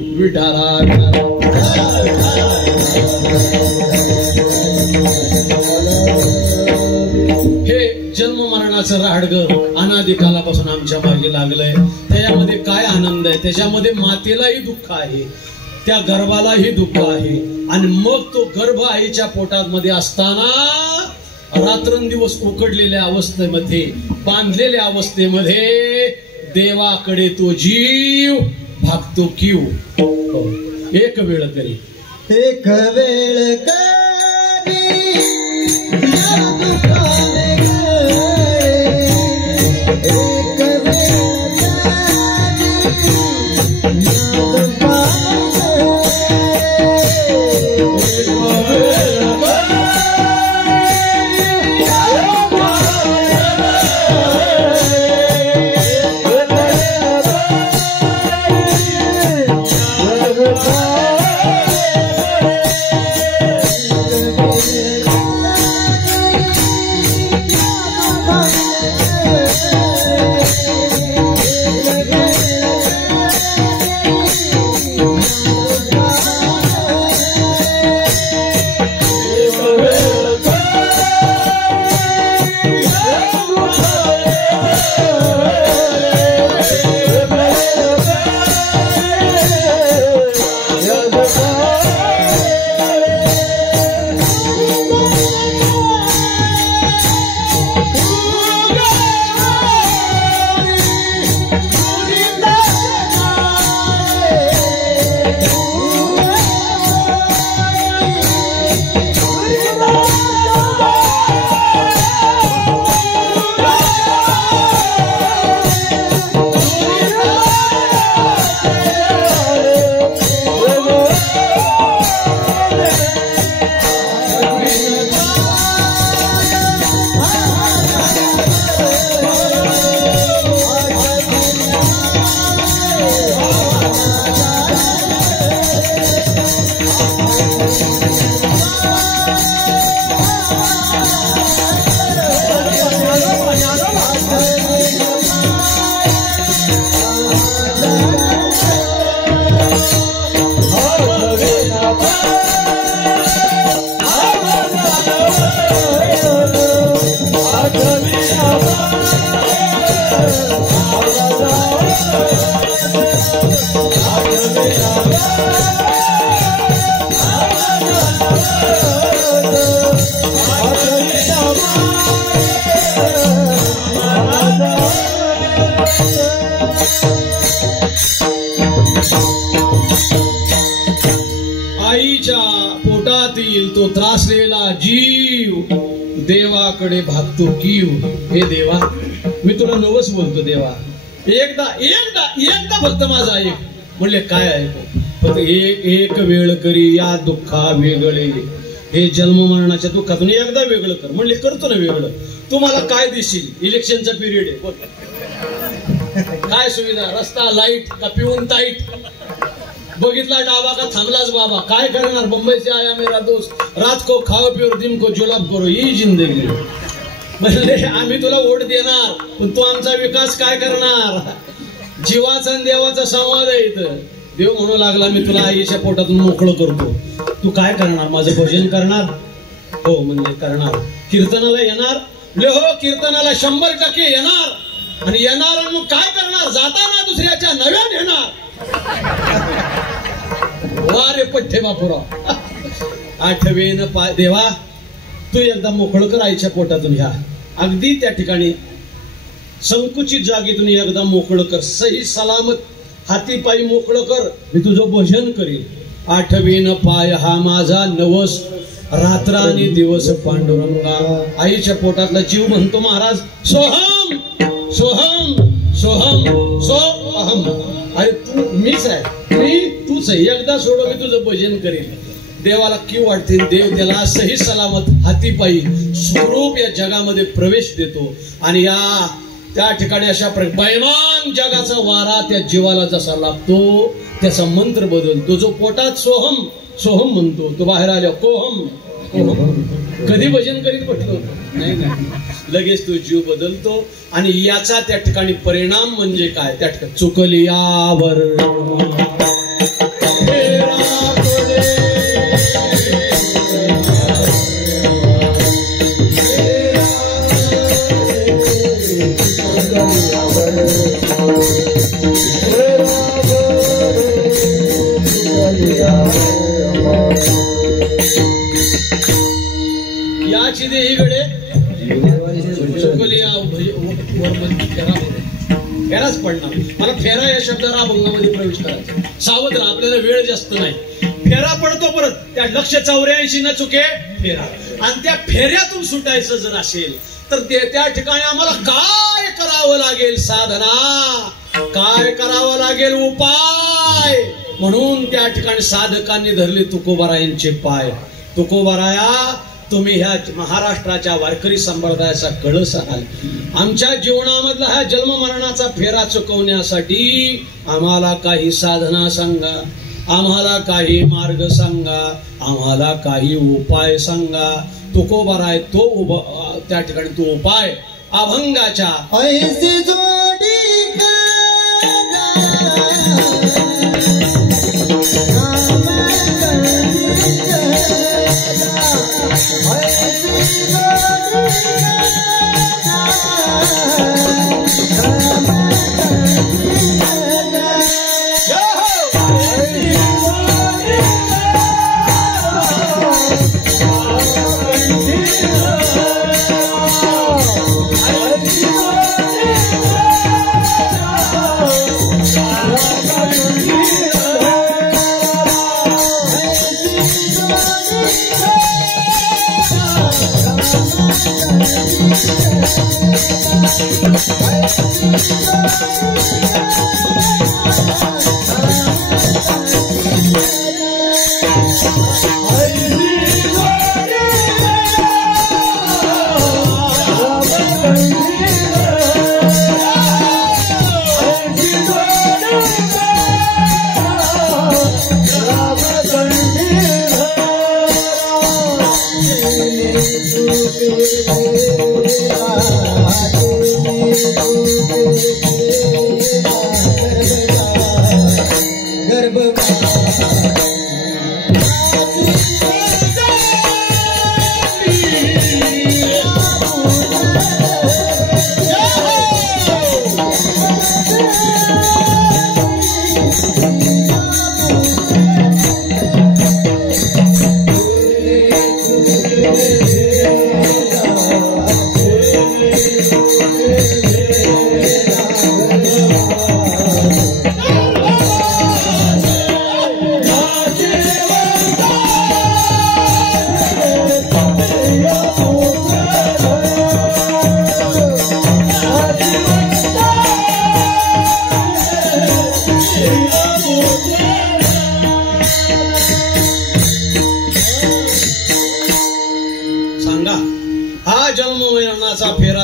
हे जन्म मरणाचं राडगर अनादिकालापासून आमच्या मागे लागलंय. त्याच्यामध्ये काय आनंद आहे, त्याच्यामध्ये मातेलाही दुःख आहे, त्या गर्भालाही दुःख आहे. आणि मग तो गर्भ आईच्या पोटात मध्ये असताना रात्रंदिवस उकडलेल्या अवस्थेमध्ये, बांधलेल्या अवस्थेमध्ये देवाकडे तो जीव भागतो किव. एक वेळ तरी, एक वेळ आईच्या पोटातील तो त्रासलेला जीव देवाकडे भागतो कीव. हे देवा, मी तुला नवस बोलतो देवा, एकदा एकदा एकदा फक्त माझा ऐक. म्हणले काय ऐकू? फक्त एक वेळ करी या दुःखा वेगळे, हे जन्म मरणाच्या दुःखातून एकदा वेगळं कर. म्हणले करतो ना वेगळं. तुम्हाला काय दिसेल? इलेक्शनचा पिरियड आहे, काय सुविधा, रस्ता लाईट का पिऊन ताईट, बघितला डाबा का थांबलाच बाबा. काय करणार? मुंबई से आया मेरा दोस्त, रात को खाओ पिओ दिन को जुलाब करो, ही जिंदगी. म्हणजे आम्ही तुला वोट देणार, पण तू आमचा विकास काय करणार? जीवाचा आणि देवाचा संवाद आहे इथं. देव म्हणू लागला मी तुला आईच्या पोटातून मोकळं करतो, तू काय करणार? माझं भजन करणार? हो म्हणजे करणार. कीर्तनाला येणार? हो कीर्तनाला 100% येणार. आणि येणार मग काय करणार? जाताना दुसऱ्याच्या नव्या नेणार. पठ्ठे बापूराव. आठवेन पाय देवा तू एकदा मोकळं कर आईच्या पोटातून. ह्या अगदी त्या ठिकाणी संकुचित जागेतून एकदा मोकळं कर. सही सलामत हाती पायी मोकळं कर. मी तुझं भजन करीन. आठवेन पाय हा माझा नवस रात्र आणि दिवस पांडुरंगा. आईच्या पोटातला जीव म्हणतो महाराज सोहम सोहम सोहम सोहम. अरे तू मीच आहे, मी तूच आहे. एकदा सोडव मी तुझं भजन करीन. देवाला की वाटते. देव त्याला सही सलामत हाती पायी स्वरूप या जगामध्ये प्रवेश देतो. आणि या त्या ठिकाणी अशा बैमान जगाचा वारा त्या जीवाला जसा लागतो त्याचा मंत्र बदलतो. जो पोटात सोहम सोहम म्हणतो तो बाहेर आल्या कोहम कोहम. कधी भजन करीत म्हटलं नाही नाही. लगेच तो जीव बदलतो. आणि याचा त्या ठिकाणी परिणाम म्हणजे काय. त्या ठिकाणी चुकली यावर याची देहीकडे चुकली फेराच पडणार. मला फेरा या शब्दाला अभंगामध्ये प्रवेश करायचा. सावध राहा, आपल्याला वेळ जास्त नाही. फेरा पडतो परत. त्या 184 न चुके फेरा. आणि त्या फेऱ्यातून सुटायचं जर असेल तर त्या ठिकाणी आम्हाला काय करावं लागेल. साधना काय करावं लागेल. उपाय. म्हणून त्या ठिकाणी साधकांनी धरले तुकोबारायांचे पाय. तुकोबाराया तुम्ही ह्या महाराष्ट्राच्या वारकरी संप्रदायाचा कळस आहात. आमच्या जीवनामधला हा जन्म मरणाचा फेरा चुकवण्यासाठी आम्हाला काही साधना सांगा, आम्हाला काही मार्ग सांगा, आम्हाला काही उपाय सांगा. तुकोबाराय तो त्या ठिकाणी तो उपाय अभंगाच्या ऐसी जोडी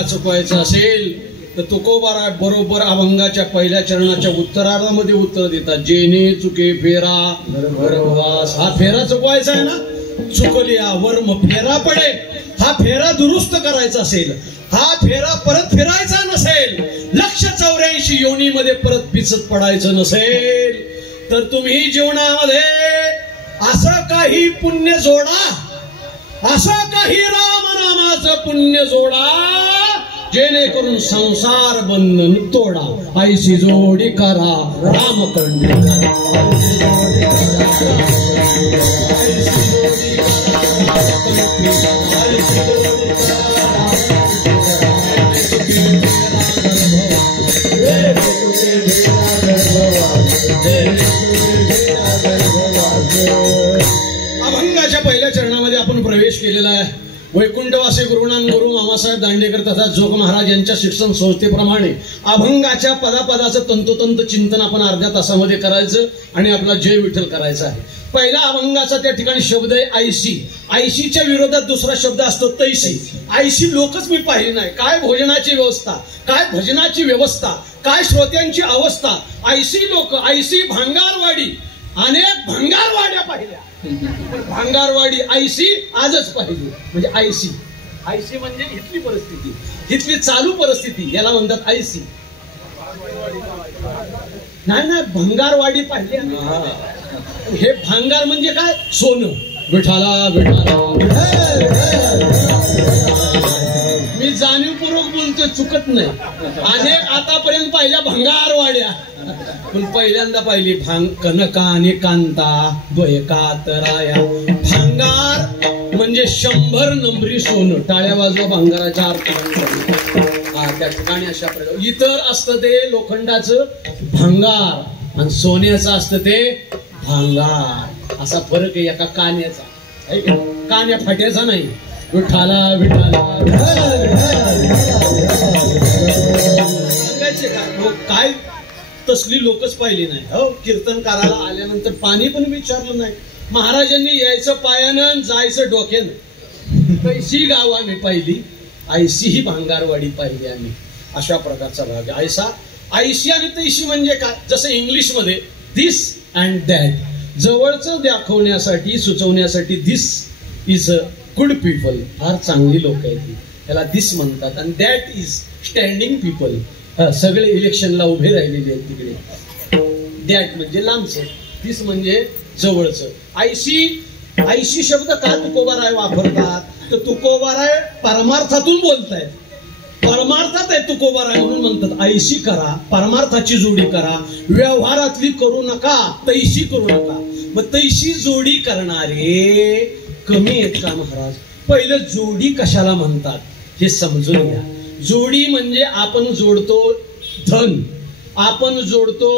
चुकवायचं असेल तर तुकोबारा बरोबर अभंगाच्या पहिल्या चरणाच्या उत्तरार्धामध्ये उत्तर देतात. जेने चुके फेरा गर्भवास. हा फेरा चुकवायचा आहे ना. चुकल्या वर्म फेरा पडे. हा फेरा दुरुस्त करायचा असेल, हा फेरा परत फिरायचा नसेल, 184 योनीमध्ये परत पिचत पडायचं नसेल तर तुम्ही जीवनामध्ये असं काही पुण्य जोडा, असं काही रामनामाचं पुण्य जोडा जेणेकरून संसार बंधन तोडा ऐशी जोडी करा रामकंडी अभंगाच्या पहिल्या चरणामध्ये आपण प्रवेश केलेला आहे. वैकुंठवासी गुरुनान गुरु मामासाहेब दांडेकर तथा जोग महाराज यांच्या शिक्षण संस्थेप्रमाणे अभंगाच्या पदापदाचं तंतोतंत चिंतन आपण अर्ध्या तासामध्ये करायचं आणि आपला जय विठ्ठल करायचा आहे. पहिला अभंगाचा त्या ठिकाणी शब्द आहे आयशी. आयशीच्या विरोधात दुसरा शब्द असतो तैशी. आयशी लोकच मी पाहिली नाही. काय भोजनाची व्यवस्था, काय भजनाची व्यवस्था, काय श्रोत्यांची अवस्था. आयशी लोक, आयशी भांगारवाडी, अनेक भांगारवाड्या पाहिल्या, भांगारवाडी आयशी आजच पाहिली. म्हणजे आयशी, आयशी म्हणजे इथली परिस्थिती, इथली चालू परिस्थिती, याला म्हणतात आयशी. नाही नाही, भंगारवाडी पाहिली. हे भांगार म्हणजे काय? सोनं. विठाला विठाला मी जाणीवपूर्वक बोलतोय, चुकत नाही. अनेक आतापर्यंत पाहिल्या भंगारवाड्या, पण पहिल्यांदा पाहिली कनका आणि कांता द्वयकातराया. भांगार म्हणजे 100 नंबरी सोनं. टाळ्या वाजवा भांगाराच्या अर्थ. हा, त्या ठिकाणी अशा प्रकारे. इतर असतं ते लोखंडाचं भांगार आणि सोन्याचं असतं ते भांगार. असा फरक आहे एका कान्याचा. कान्या फाट्याचा नाही. विठाला विठाला सांगायचे काय? तसली लोकच पाहिली नाही. हो, कीर्तनकाराला आल्यानंतर पाणी पण विचारलं नाही. महाराजांनी यायचं पायानं, जायचं डोक्यानं. पैशी गाव आम्ही पाहिली, आयशी ही भांगारवाडी पाहिली आम्ही. अशा प्रकारचा भाग आहे आयसा. आयशी आणि तैशी म्हणजे काय? जसं इंग्लिशमध्ये दिस अँड दॅट, जवळचं दाखवण्यासाठी सुचवण्यासाठी दिस इज अ गुड पीपल, फार चांगली लोक आहेत, त्याला दिस म्हणतात. आणि दॅट इज स्टँडिंग पीपल, सगळे इलेक्शनला उभे राहिलेले आहेत तिकडे. दॅट म्हणजे लांबचं, दिस म्हणजे जवळचं. आयशी, आयशी शब्द का तुकोबाराय वापरतात? तर तुकोबाराय परमार्थातून बोलतायत, परमार्थात आहे तुकोबाराय म्हणून म्हणतात आयशी करा, परमार्थाची जोडी करा, व्यवहारातली करू नका, तैशी करू नका. मग तैशी जोडी करणारे कमी आहेत का महाराज? पहिलं जोडी कशाला म्हणतात हे समजून घ्या. जोडी म्हणजे आपण जोडतो धन, आपण जोडतो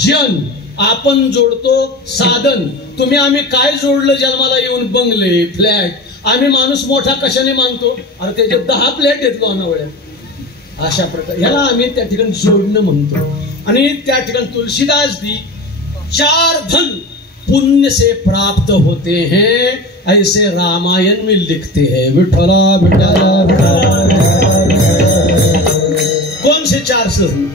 जन, आपण जोडतो साधन. तुम्ही आम्ही काय जोडलं जन्माला येऊन? बंगले, फ्लॅट. आम्ही माणूस मोठा कशाने मानतो? अरे त्याचे 10 फ्लॅट आहेत लोणावळ्यात. अशा प्रकारे याला आम्ही त्या ठिकाणी जोडणं म्हणतो. आणि त्या ठिकाणी तुलसीदास जी 4 धन पुण्य से प्राप्त होते हैं, ऐसे रामायण में लिखते हैं. विठला विठला कौन से 4 धन?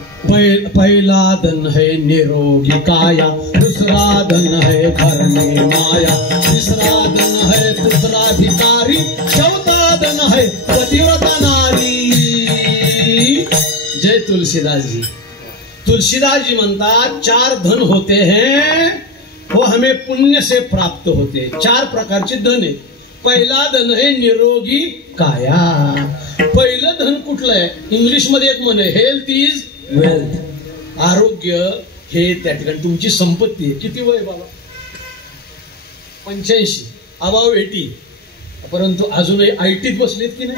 पहला धन है निरोगी काया, दूसरा धन है घर में माया, तीसरा धन है पुत्राधिकारी, चौथा धन है पतिव्रता नारी. जय तुलसीदास जी. तुलसीदास जी म्हणतात 4 धन होते हैं, वो हमें पुण्य से प्राप्त होते. 4 प्रकारचे धन आहे. पहिला धन आहे निरोगी काया. पहिलं धन कुठलं आहे? इंग्लिश मध्ये एक म्हण आहे, हेल्थ इज वेल्थ. आरोग्य हे त्या ठिकाणी तुमची संपत्ती आहे. किती वय बाबा? 85, अबाव 80. परंतु अजूनही आयटीत बसलेत की नाही?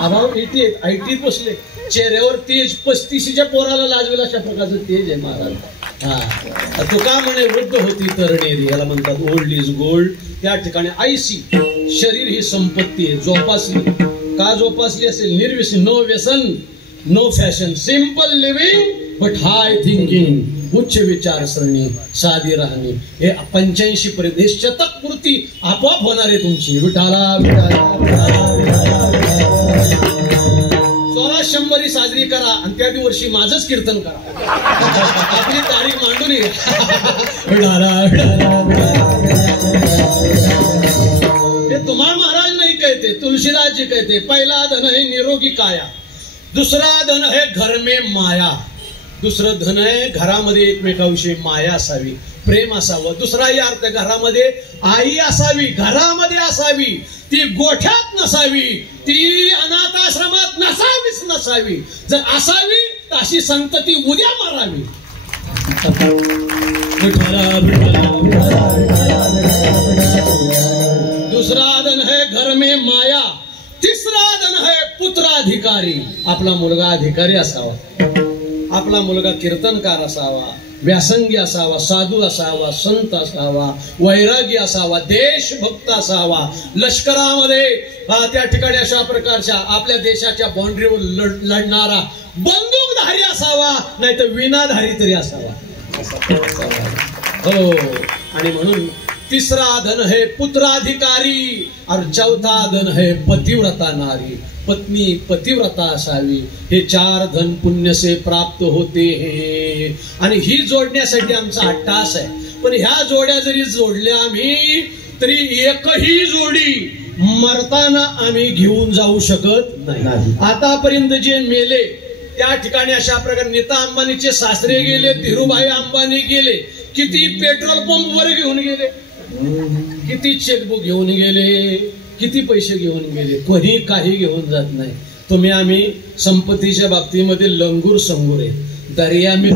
अबाव 80 आहेत, आयटीत बसले. चेहऱ्यावर तेज, 35च्या पोराला लाजवेल अशा प्रकारचं तेज आहे महाराज. हा, तो का म्हणे वृद्ध होती तरणेरी, याला म्हणतात ओल्ड इज गोल्ड. त्या ठिकाणी आयशी, शरीर ही संपत्ती आहे. जोपासली का? जोपासली असेल निर्व्यसन, नो व्यसन, no fashion, simple living but high thinking, उच्च विचारसरणी, साधी राहणे. हे 85 पर्यंत शतक पूर्ती आपोआप होणार आहे तुमची. विठाला विठाला 1600 साजरी करा आणि त्या दिवशी माझंच कीर्तन करा. आपली तारीख मांडून ये. हे तुम्हाला महाराज नाही कहते, तुलसीदास जी कहते. पहिला धन है निरोगी काया, दूसरा धन है घर में माया. दुसरं धन आहे घरामध्ये एकमेकाविषयी माया असावी, प्रेम असावं. दुसराही अर्थ घरामध्ये आई असावी, घरामध्ये असावी, ती गोठ्यात नसावी, ती अनाथ आश्रमात नसावी. जर असावी तर अशी संतती उद्या मारावी. दूसरा धन है घर में माया, तिसरा धन है पुत्राधिकारी. आपला मुलगा अधिकारी असावा, आपला मुलगा कीर्तनकार असावा, व्यासंगी असावा, साधू असावा, संत असावा, वैरागी असावा, देशभक्त असावा. लष्करामध्ये त्या ठिकाणी अशा प्रकारच्या आपल्या देशाच्या बाउंड्रीवर लढणारा बंदूकधारी असावा, नाही तर विनाधारी तरी असावा. हो, आणि म्हणून तिसरा धन है पुत्राधिकारी और चौथा धन है पतिव्रता नारी. पत्नी पतिव्रता असावी. हे 4 धन पुण्य से प्राप्त होते हे. आणि ही जोडण्यासाठी आमचा अट्टास आहे. पण ह्या जोड्या जरी जोडल्या आम्ही तरी एकही जोडी मरताना आम्ही घेऊन जाऊ शकत नाही. आतापर्यंत जे मेले त्या ठिकाणी अशा प्रकारे नीता अंबानीचे सासरे गेले, धीरूभाई अंबानी गेले, किती पेट्रोल पंप वर घेऊन गेले, किती चेकबुक घेऊन गेले, किती पैसे घेऊन गेले, कोणी काही घेऊन जात नाही. तुम्ही आम्ही संपत्तीच्या बाबतीमध्ये लंगूर संगूर आहे. दर्या मी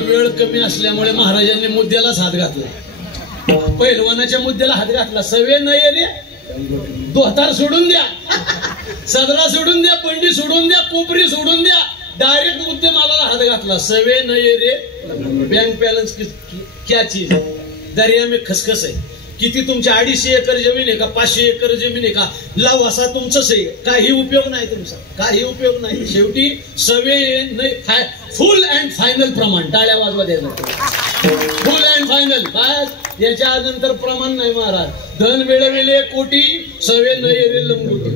वेळ कमी असल्यामुळे महाराजांनी मुद्द्यालाच हात घातला. पहिलवानाच्या मुद्द्याला हात घातला. सवे नाही रे, दोहतार सोडून द्या, सदरा सोडून द्या, पंडी सोडून द्या, कोपरी सोडून द्या, डायरेक्ट मुद्दे मला हात घातला. सवे नाही रे, बँक बॅलन्स क्या चीज, दर्या में खसखस आहे. किती तुमच्या 250 एकर जमीन आहे का, 500 एकर जमीन आहे का, लाव असा तुमचंच आहे, काही उपयोग नाही तुमचा, काही उपयोग नाही. शेवटी सवे नाही, फुल अँड फायनल प्रमाण. टाळ्या वाजवा द्यायला, फुल अँड फायनल. बस, याच्या नंतर प्रमाण नाही महाराज. धन मिळविले कोटी, सवे नाही रे लंगोटी.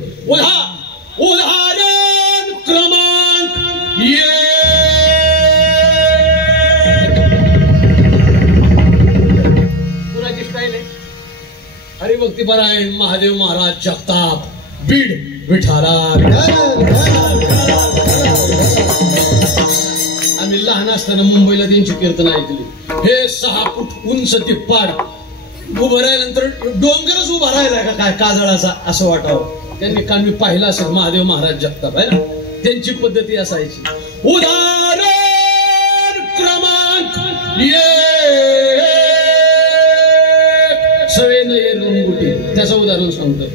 उदाहरण क्रमांक कुणाची स्टाईल आहे? हरिभक्तीपरायण महादेव महाराज जगताप, बीड, विठाला. आम्ही लहान असताना मुंबईला त्यांची कीर्तन ऐकली. हे 6 फूट उंच तिप्पाड उभं राहिल्यानंतर डोंगरच उभा राहिला का काय काजळाचा असं वाटावं. त्यांनी काल मी पाहिलं असेल महादेव महाराज जगताप आहे ना, त्यांची पद्धती असायची. उदाहरण क्रमांक सवे नये रंगुटी. त्याचं उदाहरण सांगतो.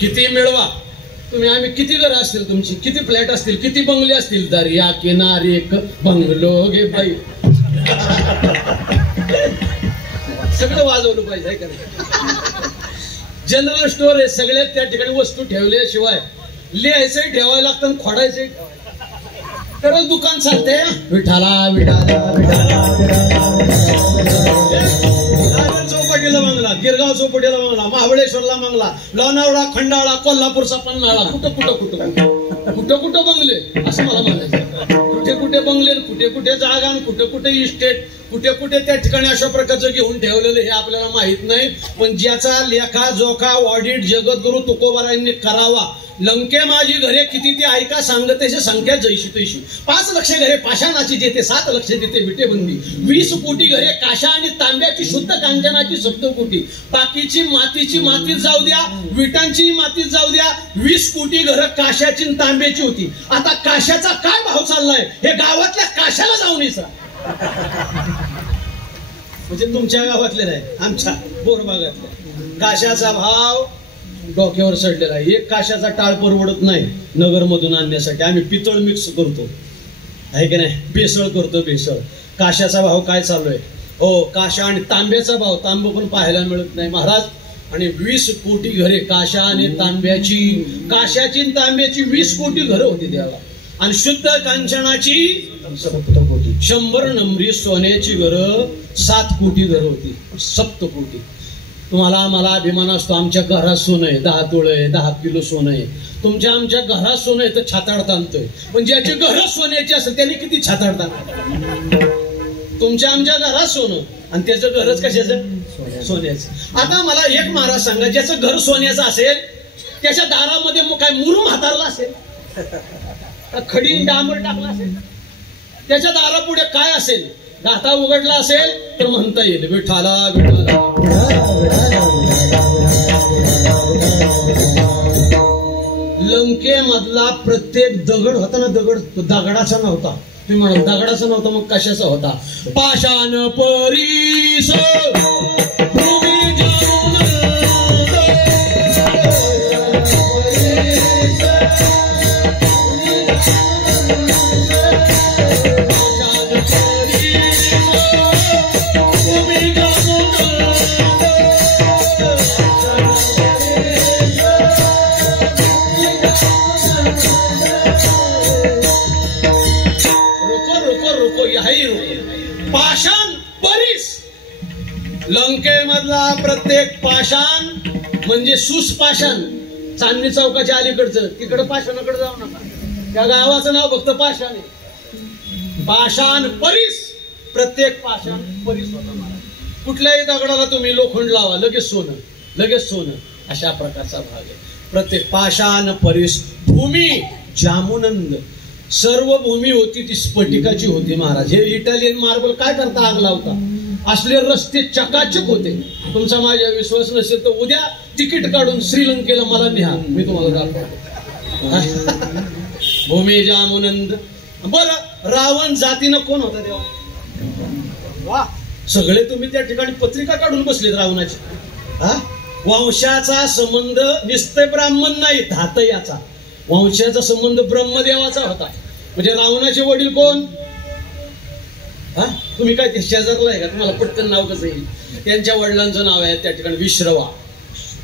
किती मिळवा तुम्ही, आम्ही किती घर असतील तुमची, किती फ्लॅट असतील, किती बंगले असतील, दर्या किनारी एक बंगलो गे बाई. सगळं वाजवलं पाहिजे का नाही. जनरल स्टोअर आहे, सगळ्यात त्या ठिकाणी वस्तू ठेवल्याशिवाय लिहायचंही ठेवायला लागतं, खोडायचंही तरच दुकान चालते. विठाला विठाला चौपाटीला बंगला, गिरगाव चौपाटीला बंगला, महाबळेश्वरला बंगला, लोणावळा, खंडाळा, कोल्हापूरचा पन्हाळा, कुठं कुठं बंगले असं मला म्हणायचं. कुठे बंगले, कुठे जागा, कुठे इस्टेट, कुठे त्या ठिकाणी अशा प्रकारचं घेऊन ठेवलेलं हे आपल्याला माहित नाही. पण ज्याचा लेखा जोखा ऑडिट जगद्गुरु तुकोबारायांनी करावा. लंके माझी घरे किती ती ऐका सांगतेची संख्या जैशी तैशी. 5 लक्ष घरे पाषाणाची देते, 7 लक्ष देते विटेबंदी. 20 कोटी घरे काशा आणि तांब्याची शुद्ध कांचनाची सप्तकोटी. बाकीची मातीची मातीत जाऊ द्या, विटांची मातीत जाऊ द्या. 20 कोटी घरं काशाची आणि तांब्याची होती. आता काशाचा काय भाव चाललाय हे गावातल्या काशाला जाऊन विचारा. म्हणजे तुमच्या गावातले नाही, आमच्या बोरबागातल्या. काशाचा भाव डोक्यावर चढलेला आहे. एक काशाचा टाळ परवडत नाही नगर मधून आणण्यासाठी. आम्ही पितळ मिक्स करतो आहे की नाही, भेसळ करतो, भेसळ. काशाचा भाव काय चालू आहे? हो, काशा आणि तांब्याचा भाव, तांब पण पाहायला मिळत नाही महाराज. आणि 20 कोटी घरे काशा आणि तांब्याची, काशाची आणि तांब्याची 20 कोटी घरं होती देवाला. आणि शुद्ध कांचनाची 100 नंबरी सोन्याची घरं 7 कोटी घरं होती. 7 कोटी. तुम्हाला मला अभिमान असतो आमच्या घरात सोनं आहे, 10 तोळे आहे, 10 किलो सोनं आहे. तुमच्या आमच्या घरात सोनं आहे तर छाताडता आणतोय, पण ज्याची घरं सोन्याची असेल त्यांनी किती छाताडता. तुमच्या आमच्या घरात सोनं आणि त्याचं घरच कशाचं? सोन्याचं. आता मला एक महाराज सांगा, ज्याचं घर सोन्याचं असेल त्याच्या दारामध्ये काय मुरुम हातारला असेल, खडी डांबर टाकला असेल, त्याच्या दारापुढे काय असेल, गाथा उघडला असेल तर म्हणता येईल विठाला विठाला. लंकेमधला प्रत्येक दगड होता ना, दगड तो दगडाचा नव्हता. तुम्ही म्हणा दगडाचा नव्हता मग कशाचा होता? पाषाण परीस पाषाण परीस. लंकेमधला प्रत्येक पाषाण म्हणजे सुसपाषाण. चांदणी चौकाच्या अलीकडचं तिकडं पाषाणाकडे जाऊ नका, त्या गावाचं नाव फक्त पाषाण आहे. पाषाण परीस. प्रत्येक पाषाण परीस होता महाराज. कुठल्याही दगडाला तुम्ही लोखंड लावा लगेच सोनं, लगेच सोनं. अशा प्रकारचा भाग आहे. प्रत्येक पाषाण परीस. भूमी जामुनंद. सर्व भूमी होती ती स्फटिकाची होती महाराज. हे इटालियन मार्बल काय करता आग लावता. असले रस्ते चकाचक होते. तुमचा माझ्या विश्वास नसेल तर उद्या तिकीट काढून श्रीलंकेला मला न्या, मी तुम्हाला दाखवतो. भूमी जामुनंद. बरं रावण जातीनं कोण होता तेव्हा? वा, सगळे तुम्ही त्या ठिकाणी पत्रिका काढून बसलेत रावणाची. वंशाचा संबंध निस्ते ब्राह्मण नाही, धातयाचा. वंशाचा संबंध ब्रह्मदेवाचा होता. म्हणजे रावणाचे वडील कोण? तुम्ही काय ते शेजारला आहे का? तुम्हाला पटकन नाव कसं येईल? त्यांच्या वडिलांचं नाव आहे त्या ठिकाणी विश्रवा.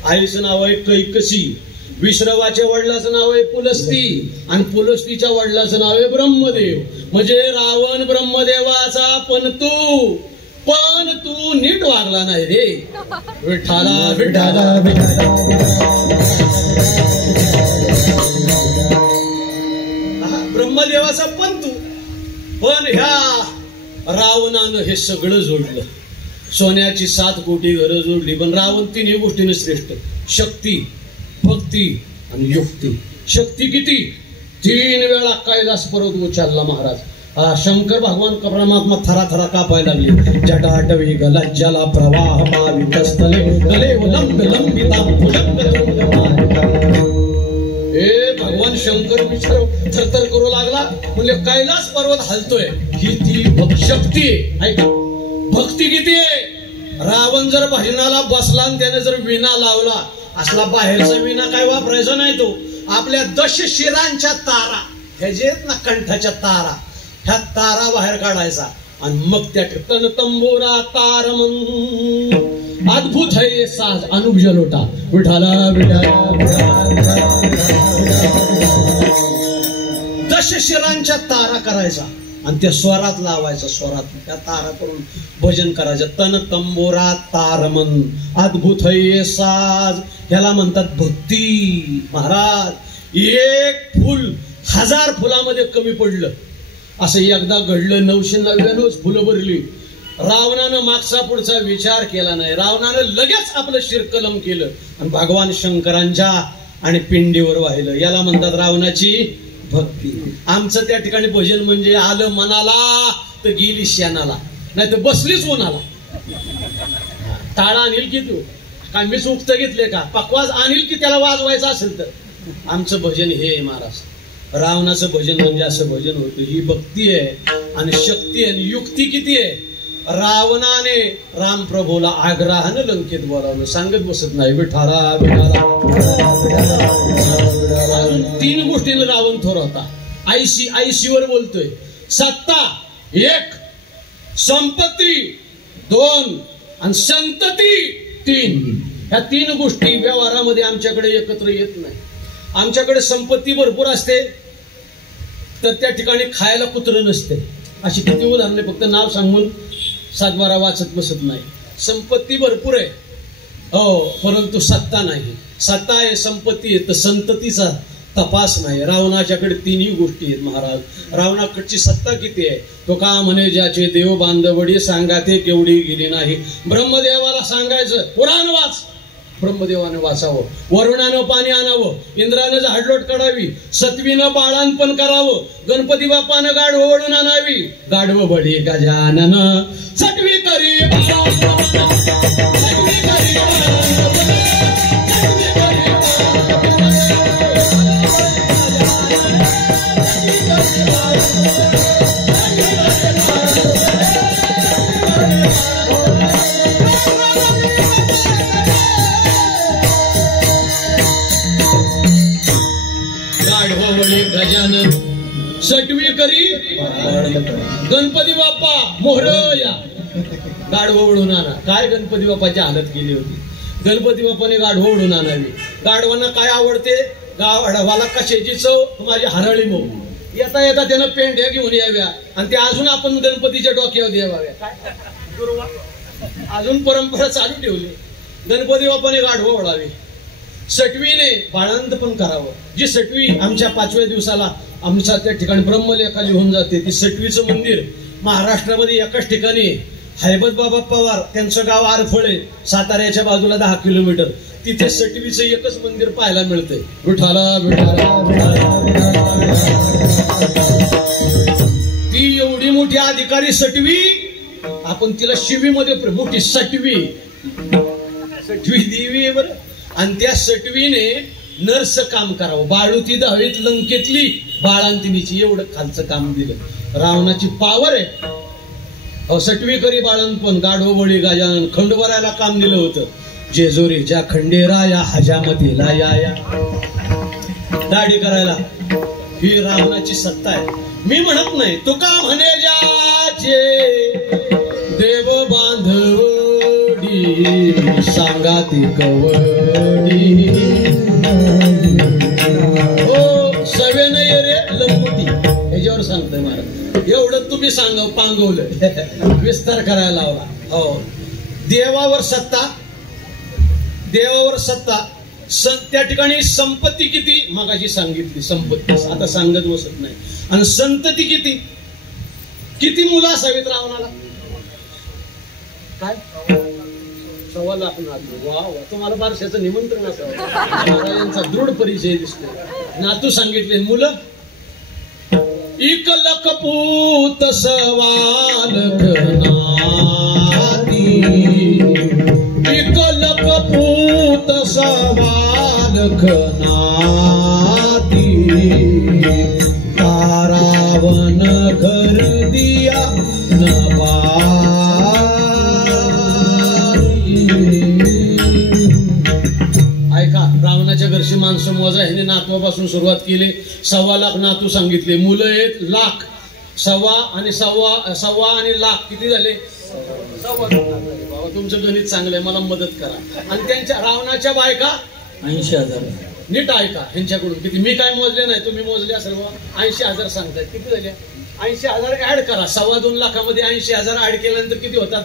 आईचं नाव आहे कैकसी. विश्रवाच्या वडिलाचं नाव आहे पुलस्ती आणि पुलस्तीच्या वडिलाचं नाव आहे ब्रह्मदेव. म्हणजे रावण ब्रह्मदेवाचा पण तू नीट वागला नाही रे. विठाला विठाला ब्रह्मदेवाचा पण ह्या रावणानं हे सगळं जोडलं. सोन्याची 7 कोटी घरं जोडली. पण रावण 3 गोष्टीने श्रेष्ठ. शक्ती, भक्ती आणि युक्ती. शक्ती किती? 3 वेळा कैलास पर्वत उचलला महाराज. शंकर भगवान परमात्मा थरा थरा कापायला लागले. जटाटवी गलज्जला प्रवाह पावितस्थले गले उलंब लंबिता भगवान शंकर विचार थरथर करू लागला. म्हणजे कैलास पर्वत हलतोय. ही ती शक्ती आहे का? भक्ती किती आहे? रावण जर भजनाला बसला आणि त्याने जर विणा लावला, असला बाहेरचा विणा काय वापरायचा नाही. तो आपल्या 10 शिरांच्या तारा, हे जे आहेत ना कंठाच्या तारा, ह्या तारा बाहेर काढायचा आणि मग त्या तन तंबोरा तारमन. अद्भुत आहे साज. अनुज लोटा विठाला विठाला. 10 शिरांच्या तारा करायचा आणि त्या स्वरात लावायचा. स्वरात त्या तारा करून भजन करायचं. तन तंबोरा तारमन. अद्भुत आहे साज. ह्याला म्हणतात भक्ती. महाराज एक फुल 1000 फुलामध्ये कमी पडलं असं एकदा घडलं. 999 फुलं भरली. रावणानं मागचा पुढचा विचार केला नाही. रावणानं लगेच आपलं शिरकलम केलं आणि भगवान शंकरांच्या आणि पिंडीवर वाहिलं. याला म्हणतात रावणाची भक्ती. आमचं त्या ठिकाणी भजन म्हणजे आलं मनाला तर गेली श्यानाला, नाही तर बसलीच उन्हाला. टाळा आणील की तू काय मीच उक्त घेतले का? पकवाज आणील की त्याला वाजवायचं असेल तर. आमचं भजन हे महाराज. रावणाचं भजन म्हणजे असं भजन होतं. ही भक्ती आहे आणि शक्ती आणि युक्ती किती आहे? रावणाने रामप्रभूला आग्रहानं लंकेत बोलावलं. सांगत बसत नाही विठाला विठाला. 3 गोष्टीने रावण थोर होता. आईशीवर बोलतोय. सत्ता 1, संपत्ती 2 आणि संतती 3. ह्या 3 गोष्टी व्यवहारामध्ये आमच्याकडे एकत्र येत नाही. आमच्याकडे संपत्ती भरपूर असते तर त्या ठिकाणी खायला कुत्रं नसते. अशी किती उदाहरणे फक्त नाव सांगून 7-12 वाचत बसत नाही. संपत्ती भरपूर आहे हो, परंतु सत्ता नाही. सत्ता आहे, संपत्ती आहे, तर संततीचा तपास नाही. रावणाच्याकडे 3ही गोष्टी आहेत महाराज. रावणाकडची सत्ता किती आहे? तो का म्हणे ज्याचे देव बांधवडी सांगा ते केवढी गेली नाही. ब्रह्मदेवाला सांगायचं पुराण वाच, ब्रह्मदेवाने वाचावं. वरुणानं पाणी आणावं, इंद्रानं झाडलोट काढावी, सत्वीनं बाळांपण करावं, गणपती बाप्पानं गाढवं वळून आणावी. गाढवं बळी गजानन सटवी करी गजानन सटवी करी गणपती बाप्पा मोरया. गाढवं ओढून आणा. काय गणपती बाप्पाची हालत केली होती. गणपती बाप्पाने गाढवं ओढून आणावी. गाढवांना काय आवडते? गाढवाला कशाची चव? माझी हरळी मऊ. येता येता त्यानं पेंढ्या घेऊन याव्या आणि ते अजून आपण गणपतीच्या डोक्यावर द्याव्या. काय अजून परंपरा चालू ठेवली. गणपती बाप्पाने गाढवं ओढावी. सटवीने बाळांत पण करावं. जी सटवी आमच्या 5व्या दिवसाला आमच्या त्या ठिकाणी ब्रह्मलेखा लिहून जाते. ती सटवीचं मंदिर महाराष्ट्रामध्ये एकाच ठिकाणी. हैबत बाबा पवार त्यांचं गाव आरफळे, साताऱ्याच्या बाजूला 10 किलोमीटर. तिथे सटवीचं एकच मंदिर पाहायला मिळतंय. विठाला ती एवढी मोठी अधिकारी सटवी, आपण तिला शिवीमध्ये मोठी सटवी देवी बरं. आणि त्या सटवीने नर्स काम करावं. बाळूती 10वीत लंकेतली बाळांतिनीची एवढं खालचं काम दिलं. रावणाची पावर आहे. सटवी करी बाळांपण, गाढवं बळी गजानन. खंडोबाराला काम दिलं होतं. जेजोरीच्या खंडेराया हजामतीला या दाढी करायला. ही रावणाची सत्ता आहे. मी म्हणत नाही. तुका म्हणे ज्याचे देव बांधवडी सांगा ती कवडी. हो सवे नाही रे लंगोटी. ह्याच्यावर सांगतोय महाराज. एवढं तुम्ही पांगवलं विस्तार करायला लावला. हो देवावर सत्ता, देवावर सत्ता. त्या ठिकाणी संपत्ती किती मगाशी सांगितली. संपत्ती आता सांगत बसत नाही. आणि संतती किती किती मुलं असावीत रावणाला? काय 1.25 लाख नातू. वा वा, तुम्हाला बारशाचं निमंत्रण असावं. महाराजांचा दृढ परिचय दिसतो. नातू सांगितले. मुलं इक लखपूत सवाल नाती, इक लखपूत सवाल नाती. तारावन घर दिया नबा. ऐका, रावणाच्या घरची माणसं मोजा. ह्याने नातवापासून सुरुवात केली. 1.25 लाख नातू सांगितले. मुलं 1 लाख. सव्वा आणि लाख किती झाले? 1.25 लाख. बाबा तुमचं गणित चांगलंय, मला मदत करा. आणि त्यांच्या रावणाच्या बायका 80,000. नीट ऐका ह्यांच्याकडून किती. मी काय मोजले नाही, तुम्ही मोजले सर्व. 80,000 सांगतायत. किती झाले? 80,000 ऍड करा. 2.25 लाखामध्ये 80,000 ऍड केल्यानंतर किती होतात?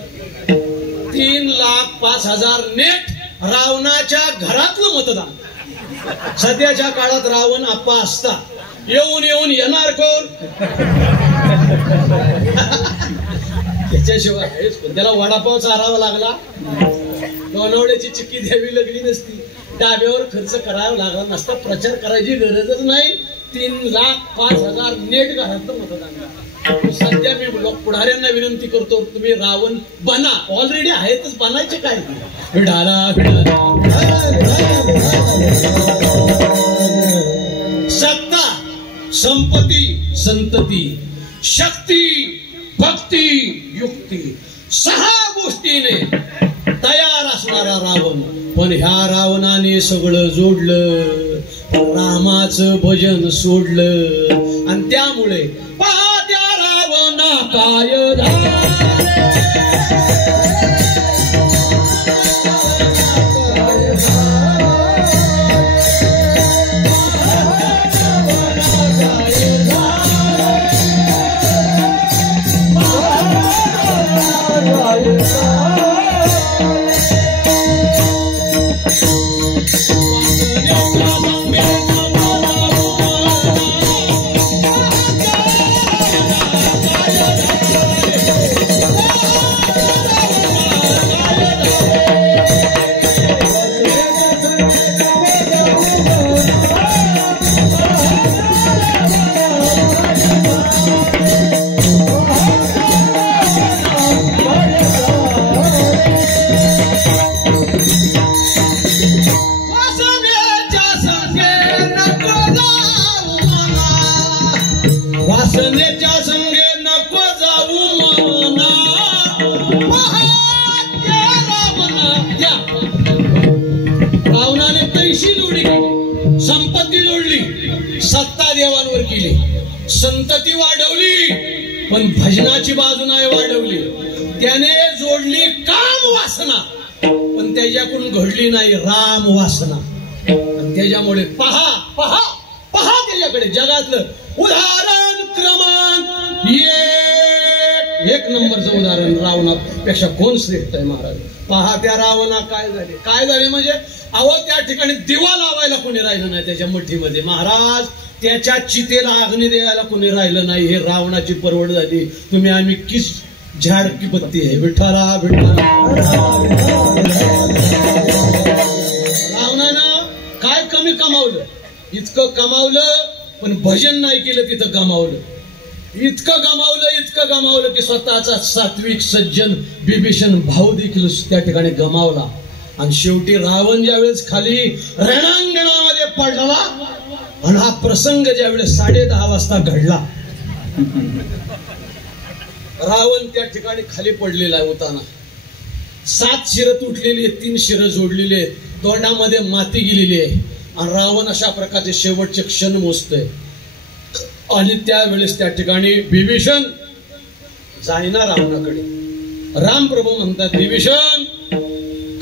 3,05,000 नेट. रावणाच्या घरातलं मतदान. सध्याच्या काळात रावण आप्पा असता येऊन येणार कोण? त्याच्याशिवाय त्याला वडापाव चारावा लागला, लोणावळ्याची चिक्की द्यावी लागली नसती, डाब्यावर खर्च करावा लागला नसता, प्रचार करायची गरजच नाही. 3,05,000 नेट घरातलं मतदान. सध्या मी पुढाऱ्यांना विनंती करतो, तुम्ही रावण बना. ऑलरेडी आहेतच, बनायचे काय? सत्ता, संपत्ती, संतती, शक्ती, भक्ती, युक्ती, 6 गोष्टीने तयार असणारा रावण. पण ह्या रावणाने सगळं जोडलं, रामाचं भजन सोडलं. आणि त्यामुळे त्या रावणा काय झालं? सत्ता देवांवर केली, संतती वाढवली, पण भजनाची बाजू नाही वाढवली. त्याने जोडली काम वासना, पण त्याच्याकडून घडली नाही राम वासना. आणि त्याच्यामुळे पहा पहा पहा त्याच्याकडे जगातलं उदाहरण क्रमांक एक नंबरचं उदाहरण रावणापेक्षा कोण श्रेष्ठ आहे महाराज. पहा त्या रावणा काय झाले म्हणजे अहो त्या ठिकाणी दिवा लावायला कोणी राहिलं नाही त्याच्या मुठीमध्ये महाराज. त्याच्या चितेला अग्नी द्यायला कोणी राहिलं नाही. हे रावणाची परवड झाली. तुम्ही आम्ही किस झाड की बत्ती आहे विठ्ठला विठ्ठला. रावणानं काय कमी कमावलं, इतकं कमावलं पण भजन नाही केलं तिथं गमावलं. इतकं गमावलं की स्वतःचा सात्विक सज्जन बिभीषण भाऊ देखील त्या ठिकाणी गमावला. आणि शेवटी रावण ज्यावेळेस खाली रणांगणामध्ये पडला आणि हा प्रसंग ज्यावेळेस 10:30 वाजता घडला, रावण त्या ठिकाणी खाली पडलेला आहे होताना. 7 शिरं तुटलेली आहेत, 3 शिरं जोडलेली आहेत, तोंडामध्ये माती गेलेली आहे. आणि रावण अशा प्रकारचे शेवटचे क्षण मोजतोय. आणि त्यावेळेस त्या ठिकाणी बिभीषण जाईना रावणाकडे. रामप्रभू म्हणतात, बिभीषण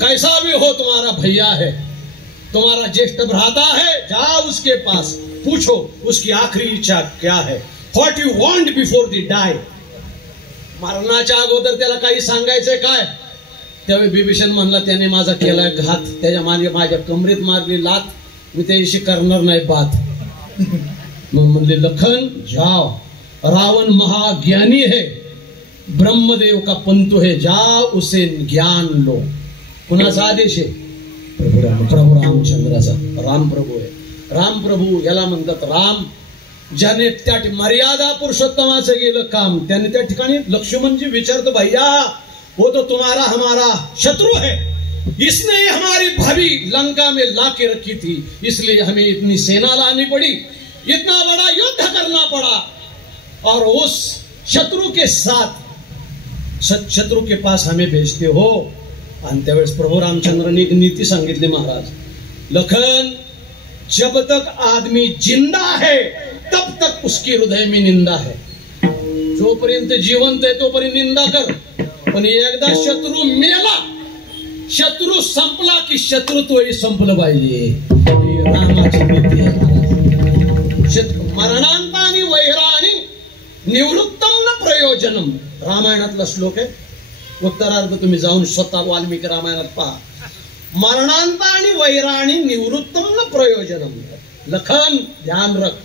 कैसा भी हो तुम्हारा भैया है, तुम्हारा ज्येष्ठ भ्राता है, जाओ उसके पास, पूछो उसकी आखिरी इच्छा क्या है, what you want before the die. मरणाच्या अगोदर त्याला काही सांगायचंय काय. त्यावेळी बिभीषण म्हणला, त्याने माझा केलाय घात, त्याच्या माझ्या कमरेत मारली लात, मी त्याशी करणार नाही बात. मग म्हणले, लखन जाओ, रावण महाज्ञानी है, ब्रह्मदेव का पंतु है, जाओ उसे ज्ञान लो. कुणाचा आदेश आहे? प्रभू रामचंद्राचा. रामप्रभू आहे. रामप्रभू याला म्हणतात राम. ज्याने त्या मर्यादा पुरुषोत्तमाचं गेलं काम, त्याने त्या ठिकाणी लक्ष्मणजी विचारतो, भैया वो तो तुम्हारा हमारा शत्रु है, इसने हमारी भाभी लंका में ला के रखी थी, इसलिए हमें इतनी सेना लानी पड़ी, इतना बड़ा युद्ध करना पड़ा, और उस शत्रु के साथ शत्रु के पास हमें भेजते हो. आणि त्यावेळेस प्रभू रामचंद्रांनी एक नीती सांगितली, महाराज लखन, जब तक आदमी जिंदा है तब तक उसकी हृदय में निंदा है. जोपर्यंत जिवंत आहे तोपर्यंत निंदा कर, पण एकदा शत्रू मेला, शत्रू संपला की शत्रुत्वही संपलं पाहिजे. रामाची नीती आहे. मरणांतानी वैराणी निवृत्तम न प्रयोजनम, रामायणातला श्लोक आहे. उत्तरार्ध तुम्ही जाऊन स्वतः वाल्मिकी रामायणात पहा. मरणांतानी वैराणी निवृत्तम न प्रयोजनम. लखन ध्यान रख,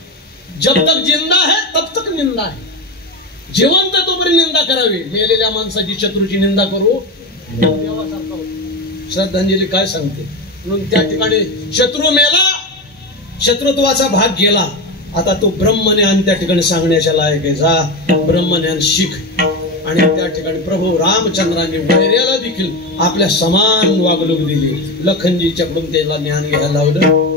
जब तक जिंदा है तब तक निंदा है. जिवंत तोपर्यंत निंदा करावी. मेलेल्या माणसाची शत्रूची निंदा करू देवासारखा होतो. श्रद्धांजली काय सांगते. म्हणून त्या ठिकाणी शत्रू मेला, शत्रुत्वाचा भाग गेला. आता तो ब्रह्मज्ञान त्या ठिकाणी सांगण्याच्या लायक आहे. जा ब्रह्मज्ञान शिक. आणि त्या ठिकाणी प्रभू रामचंद्रांनी वैर्याला देखील आपल्या समान वागणूक दिली. लखनजीच्याकडून त्याला ज्ञान घ्यायला लावलं.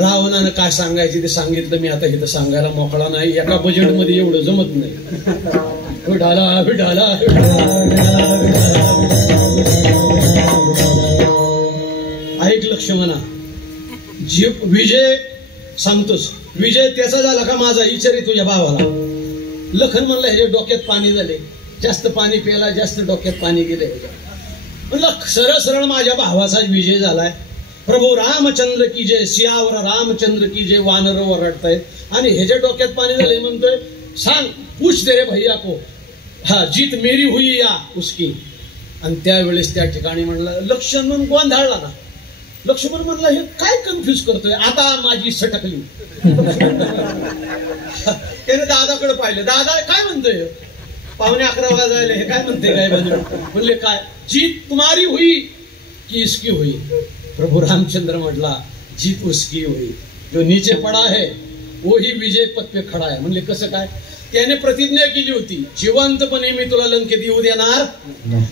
रावणानं काय सांगायचे ते सांगितलं. मी आता इथं सांगायला मोकळा नाही. एका बजेटमध्ये एवढं जमत नाही. विठाला विठाला ऐक लक्ष्मणा, विजय सांगतोस, विजय त्याचा झाला का माझा, विचारी तुझ्या भावाला. लखन म्हणलं, ह्याच्या डोक्यात पाणी झाले, जास्त पाणी प्यायला, जास्त डोक्यात पाणी गेले. म्हणलं सरळ सरळ माझ्या भावाचाच विजय झालाय. प्रभू रामचंद्र की जय, सियावर रामचंद्र की जय. वानर ओरडतायत आणि ह्याच्या डोक्यात पाणी झालंय. म्हणतोय, सांग, पूछ दे रे भैया को, हा जीत मेरी हुई या उसकी. आणि त्यावेळेस त्या ठिकाणी म्हणलं, लक्ष्मण गोंधळला ना. लक्ष्मण म्हणला, हे काय कन्फ्युज करतोय, आता माझी सटकली. त्याने दादाकडे पाहिलं. दादा काय म्हणतोय, 11:15 वाजायला, हे काय म्हणते काय बाजू. म्हणले, काय जीत तुम्हारी हुई की इसकी हुई. प्रभु रामचंद्र म्हटला, जीत उसकी हुई, जो नीचे पडा है वही विजय पद पे खडा आहे. म्हणले कसं काय. त्याने प्रतिज्ञा केली होती, जिवंतपणे मी तुला लंकेत येऊ देणार,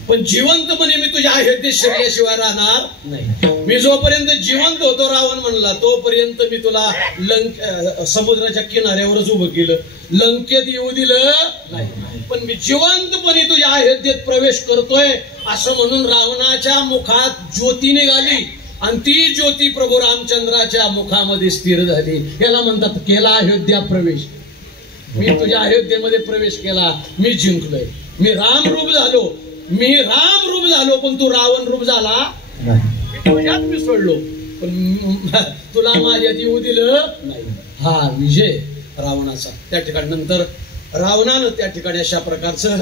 पण जिवंतपणे मी तुझ्या अयोध्येत शिरल्याशिवाय राहणार नाही. मी जोपर्यंत जिवंत होतो, रावण म्हणला, तोपर्यंत मी तुला समुद्राच्या किनाऱ्यावरच उभं केलं, लंकेत येऊ दिलं नाही. पण मी जिवंतपणे तुझ्या अयोध्येत प्रवेश करतोय असं म्हणून रावणाच्या मुखात ज्योती निघाली आणि ती ज्योती प्रभू रामचंद्राच्या मुखामध्ये स्थिर झाली. याला म्हणतात केला अयोध्या प्रवेश. मी तुझ्या अयोध्येमध्ये प्रवेश केला, मी जिंकलोय, मी राम रूप झालो, पण तू रावण रूप झाला तुझ्यात मी सोडलो, पण तुला माझ्यात येऊ दिलं नाही. हा विजय रावणाचा. त्या ठिकाणी नंतर रावणानं त्या ठिकाणी अशा प्रकारचं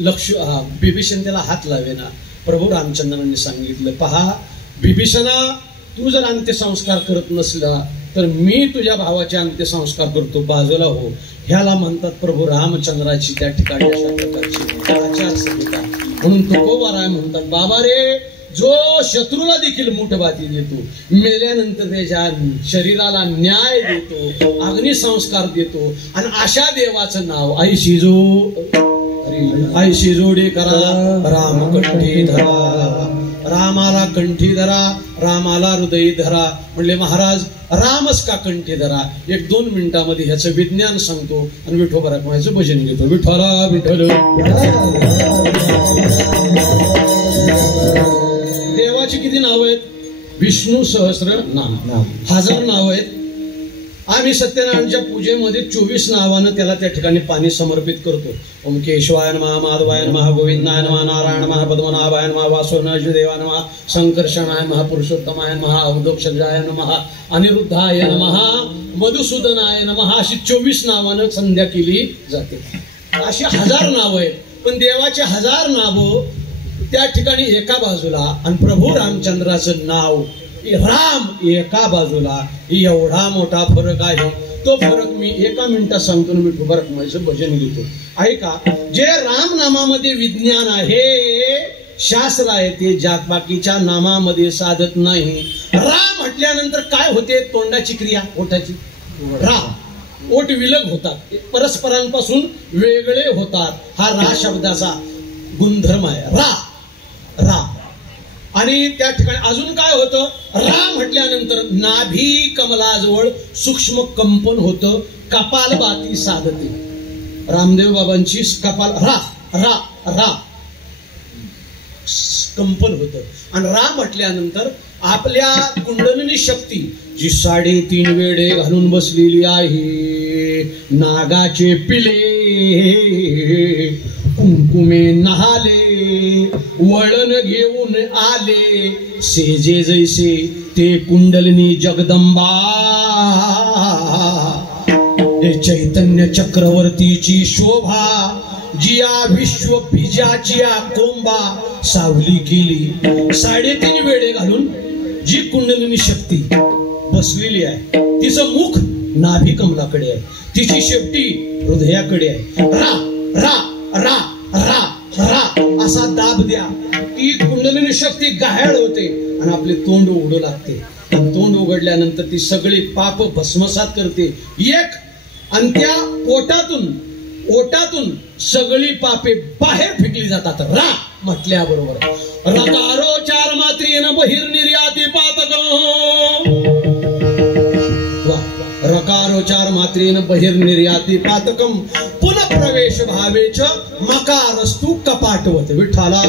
लक्ष बिभीषण त्याला हात लावेना. प्रभू रामचंद्रांनी सांगितलं, पहा बिभीषणा, तू जर अंत्यसंस्कार करत नसला तर मी तुझ्या भावाचे अंत्यसंस्कार करतो, बाजूला हो. ह्याला म्हणतात प्रभू रामचंद्राची त्या ठिकाणी अशा प्रकारची आचारसंहिता. म्हणून तुकोबाराय म्हणतात, बाबा रे, जो शत्रूला देखील मुठबाती देतो, मेल्यानंतर त्याच्या शरीराला न्याय देतो, अग्निसंस्कार देतो, आणि अशा देवाचं नाव ऐशी जोडे करा, राम कंठी धरा, रामाला कंठी धरा, रामाला हृदयी धरा. म्हणले महाराज, रामच का कंठी धरा? 1-2 मिनिटांमध्ये ह्याचं विज्ञान सांगतो आणि विठोबा रखमायचं भजन घेतो. विठ्ठला विठ्ठल. देवाची किती नाव आहेत? विष्णू सहस्र नाम, 1000 नाव आहेत. आम्ही सत्यनारायणच्या पूजेमध्ये 24 नावानं त्याला त्या ठिकाणी पाणी समर्पित करतो. ओम केशवाय नमः, माधवाय नमः, गोविंदाय नमः, नारायण नमः, पद्मनाभाय नमः, वासुदेवाय नमः, संकर्षणाय नमः, पुरुषोत्तमाय नमः, अवधोक्षजाय नमः, अनिरुद्धाय नमः, मधुसूदनाय नमः, अशी 24 नावानं संध्या केली जाते. अशी 1000 नावं आहेत. पण देवाचे 1000 नावं त्या ठिकाणी एका बाजूला आणि प्रभू रामचंद्राचं नाव राम एका बाजूला, एवढा मोठा फरक आहे. तो फरक मी एका मिनिटात सांगतो. मी विठोबा रखमायचं भजन घेतो. ऐका, जे राम नामामध्ये विज्ञान आहे, शास्त्र आहे, ते बाकीच्या नामामध्ये साधत नाही. राम म्हटल्यानंतर काय होते? तोंडाची क्रिया, ओठाची. राम, ओठ विलग होतात, परस्परांपासून वेगळे होतात. हा रा शब्दाचा गुणधर्म आहे. रा. आणि त्या ठिकाणी अजून काय होतं? रा म्हटल्यानंतर नाभी कमलाजवळ सूक्ष्म कंपन होतं, कपालभाती साधते. रामदेव बाबांची कपाल रा कंपन होतं. आणि रा म्हटल्यानंतर आपल्या कुंडलिनी शक्ती जी 3.5 वेढे घालून बसलेली आहे, नागाचे पिले कुंकुमे नहाले, वळण घेऊन आले, सेजे जैसे ते कुंडलिनी जगदंबा, चैतन्य चक्रवर्तीची शोभा, जिया विश्व बीजाची कोंबा सावली केली. 3.5 वेढे घालून जी कुंडलिनी शक्ती बसलेली आहे, तिचं मुख नाभी कमलाकडे आहे, तिची शेपटी हृदयाकडे आहे. रा रा रा रा रा असा दाब द्या, ती कुंडलिनी शक्ती गायळ होते आणि आपले तोंड उघडू लागते. तोंड उघडल्यानंतर ती सगळी पाप भस्मसात करते एक, आणि त्या ओटातून सगळी पापे बाहेर फेकली जातात. रा म्हटल्याबरोबर रकारो 4 मात्रेन बहिर्निर्याती पातकम, रकारो 4 मात्रेन बहिर्निर्याती पातकम, पुनः प्रवेश भावेच मकारस्तु कपाटवत. विठ्ठला.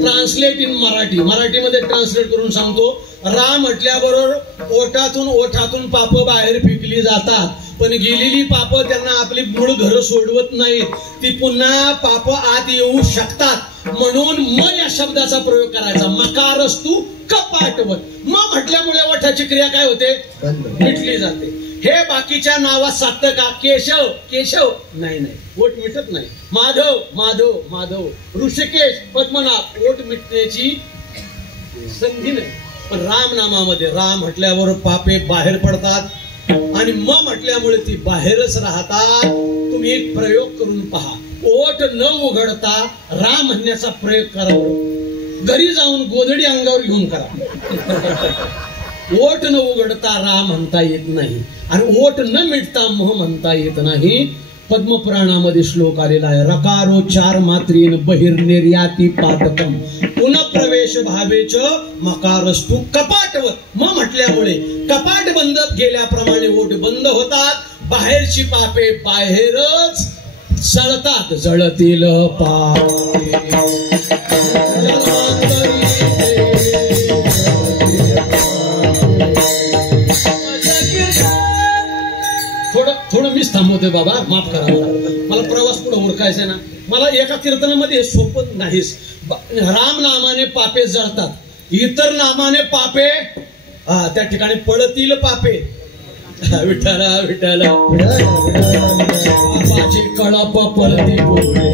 ट्रान्सलेट इन मराठीमध्ये ट्रान्सलेट करून सांगतो. राम म्हटल्याबरोबर ओठातून पाप बाहेर फेकली जातात, पण गेलेली पाप त्यांना आपली मूळ घर सोडवत नाहीत, ती पुन्हा पाप आत येऊ शकतात. म्हणून म या शब्दाचा प्रयोग करायचा. मकारस्तु कपाटवत. म म्हटल्यामुळे ओठाची क्रिया काय होते? मिटली जाते. हे बाकीच्या नावात साधतं का? केशव नाही, ओठ मिटत नाही. माधव, ऋषिकेश, पद्मनाभ, ओठ मिटण्याची संधी नाही. पण राम नामामध्ये राम म्हटल्यावर पापे बाहेर पडतात आणि म म्हटल्यामुळे ती बाहेरच राहतात. तुम्ही एक प्रयोग करून पहा. ओठ न उघडता राम म्हणण्याचा प्रयोग करा. घरी जाऊन गोधडी अंगावर घेऊन करा. ओठ न उघडता राम म्हणता येत नाही आणि ओठ न मिटता मोह म्हणता येत नाही. पद्मपुराणामध्ये श्लोक आलेला आहे. रकारो 4 मात्रेन बहिर्निर्याती पातकम, पुनः प्रवेश भावेच मकारस्तु कपाटवत. म म्हटल्यामुळे कपाट बंद केल्याप्रमाणे ओठ बंद होतात. बाहेरची पापे बाहेरच जळतात जळतील थोडं मीच थांबवतोय बाबा, माफ करा मला प्रवास पुढे उरकायचा ना. मला एका कीर्तनामध्ये सोपत नाहीच. राम नामाने पापे जळतात, इतर नामाने पापे त्या ठिकाणी पडतील पापे. विठ्ठला विठ्ठला पापाची कळप पळती पुढे.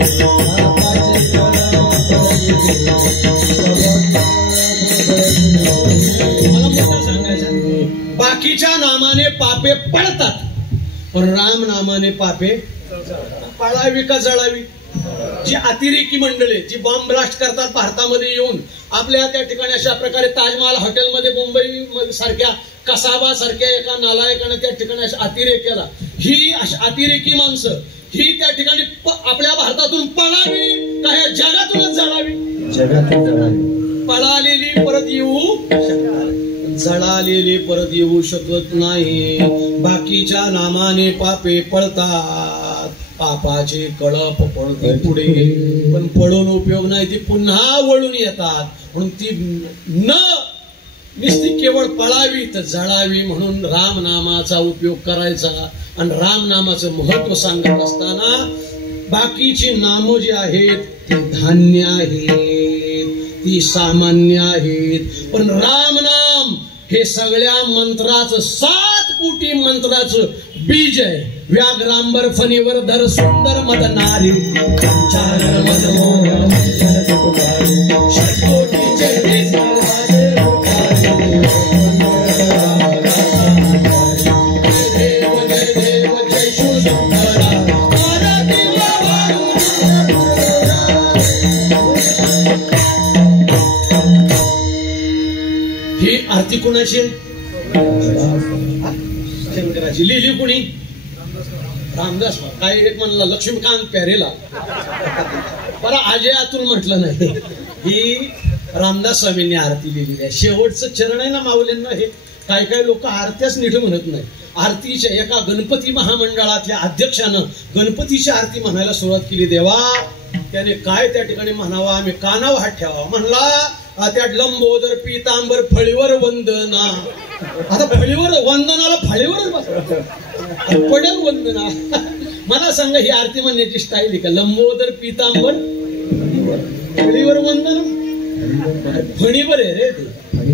मला मुद्दा सांगायचा, बाकीच्या नामाने पापे पडतात पण राम नामाने पापे पळावी का जळावी? जी अतिरेकी मंडळी जी बॉम्ब ब्लास्ट करतात भारतामध्ये येऊन, आपल्या त्या ठिकाणी अशा प्रकारे ताजमहाल हॉटेलमध्ये मुंबई सारख्या कसाबा सारख्या एका नालायकाने त्या ठिकाणी अतिरेक्याला, ही अतिरेकी माणसं ही त्या ठिकाणी आपल्या भारतातून पळावी का ह्या जगातूनच जळावी? जगातून पळालेली परत येऊ शकतात, जळालेली परत येऊ शकत नाही. बाकीच्या नामाने पापे पळतात, पापाचे कळप पळते पुढे, पण पळून उपयोग नाही, ती पुन्हा वळून येतात. म्हणून ती न नुसती केवळ पळावी तर जळावी. म्हणून राम नामाचा उपयोग करायचा. आणि राम नामाचं महत्व सांगत असताना बाकीची नामं जी आहेत ती धान्य आहेत, ती सामान्य आहेत, पण राम नाम हे सगळ्या मंत्राचं 7 कोटी मंत्राचं बीज आहे. व्याघ्रांबर फणीवर धर सुंदर मदनारी, चार मनमोहन ही आरती कुणाची? शंकराची. लिहिली कुणी? रामदास. काय एक म्हणला लक्ष्मीकांत प्यारेला, मला अजय अतुल म्हटलं नाही. ही रामदास स्वामींनी आरती लिहिलेली आहे. शेवटचं चरण आहे ना माऊलींना. हे काय काय लोक आरत्याच नीट म्हणत नाही. आरतीच्या एका गणपती महामंडळातल्या अध्यक्षानं गणपतीची आरती म्हणायला सुरुवात केली. देवा त्याने काय त्या ठिकाणी म्हणावा, आम्ही कानावर हात ठेवावा. म्हणला त्या लंबोदर पीतांबर फळीवर वंदना. आता फळीवर वंदनाला फळीवरच बस पडेल वंदना. मला सांगा ही आरती म्हणण्याची स्टाईल आहे का? लंबोदर पीतांबर फळीवर वंदना, फणीवर आहे रे ते.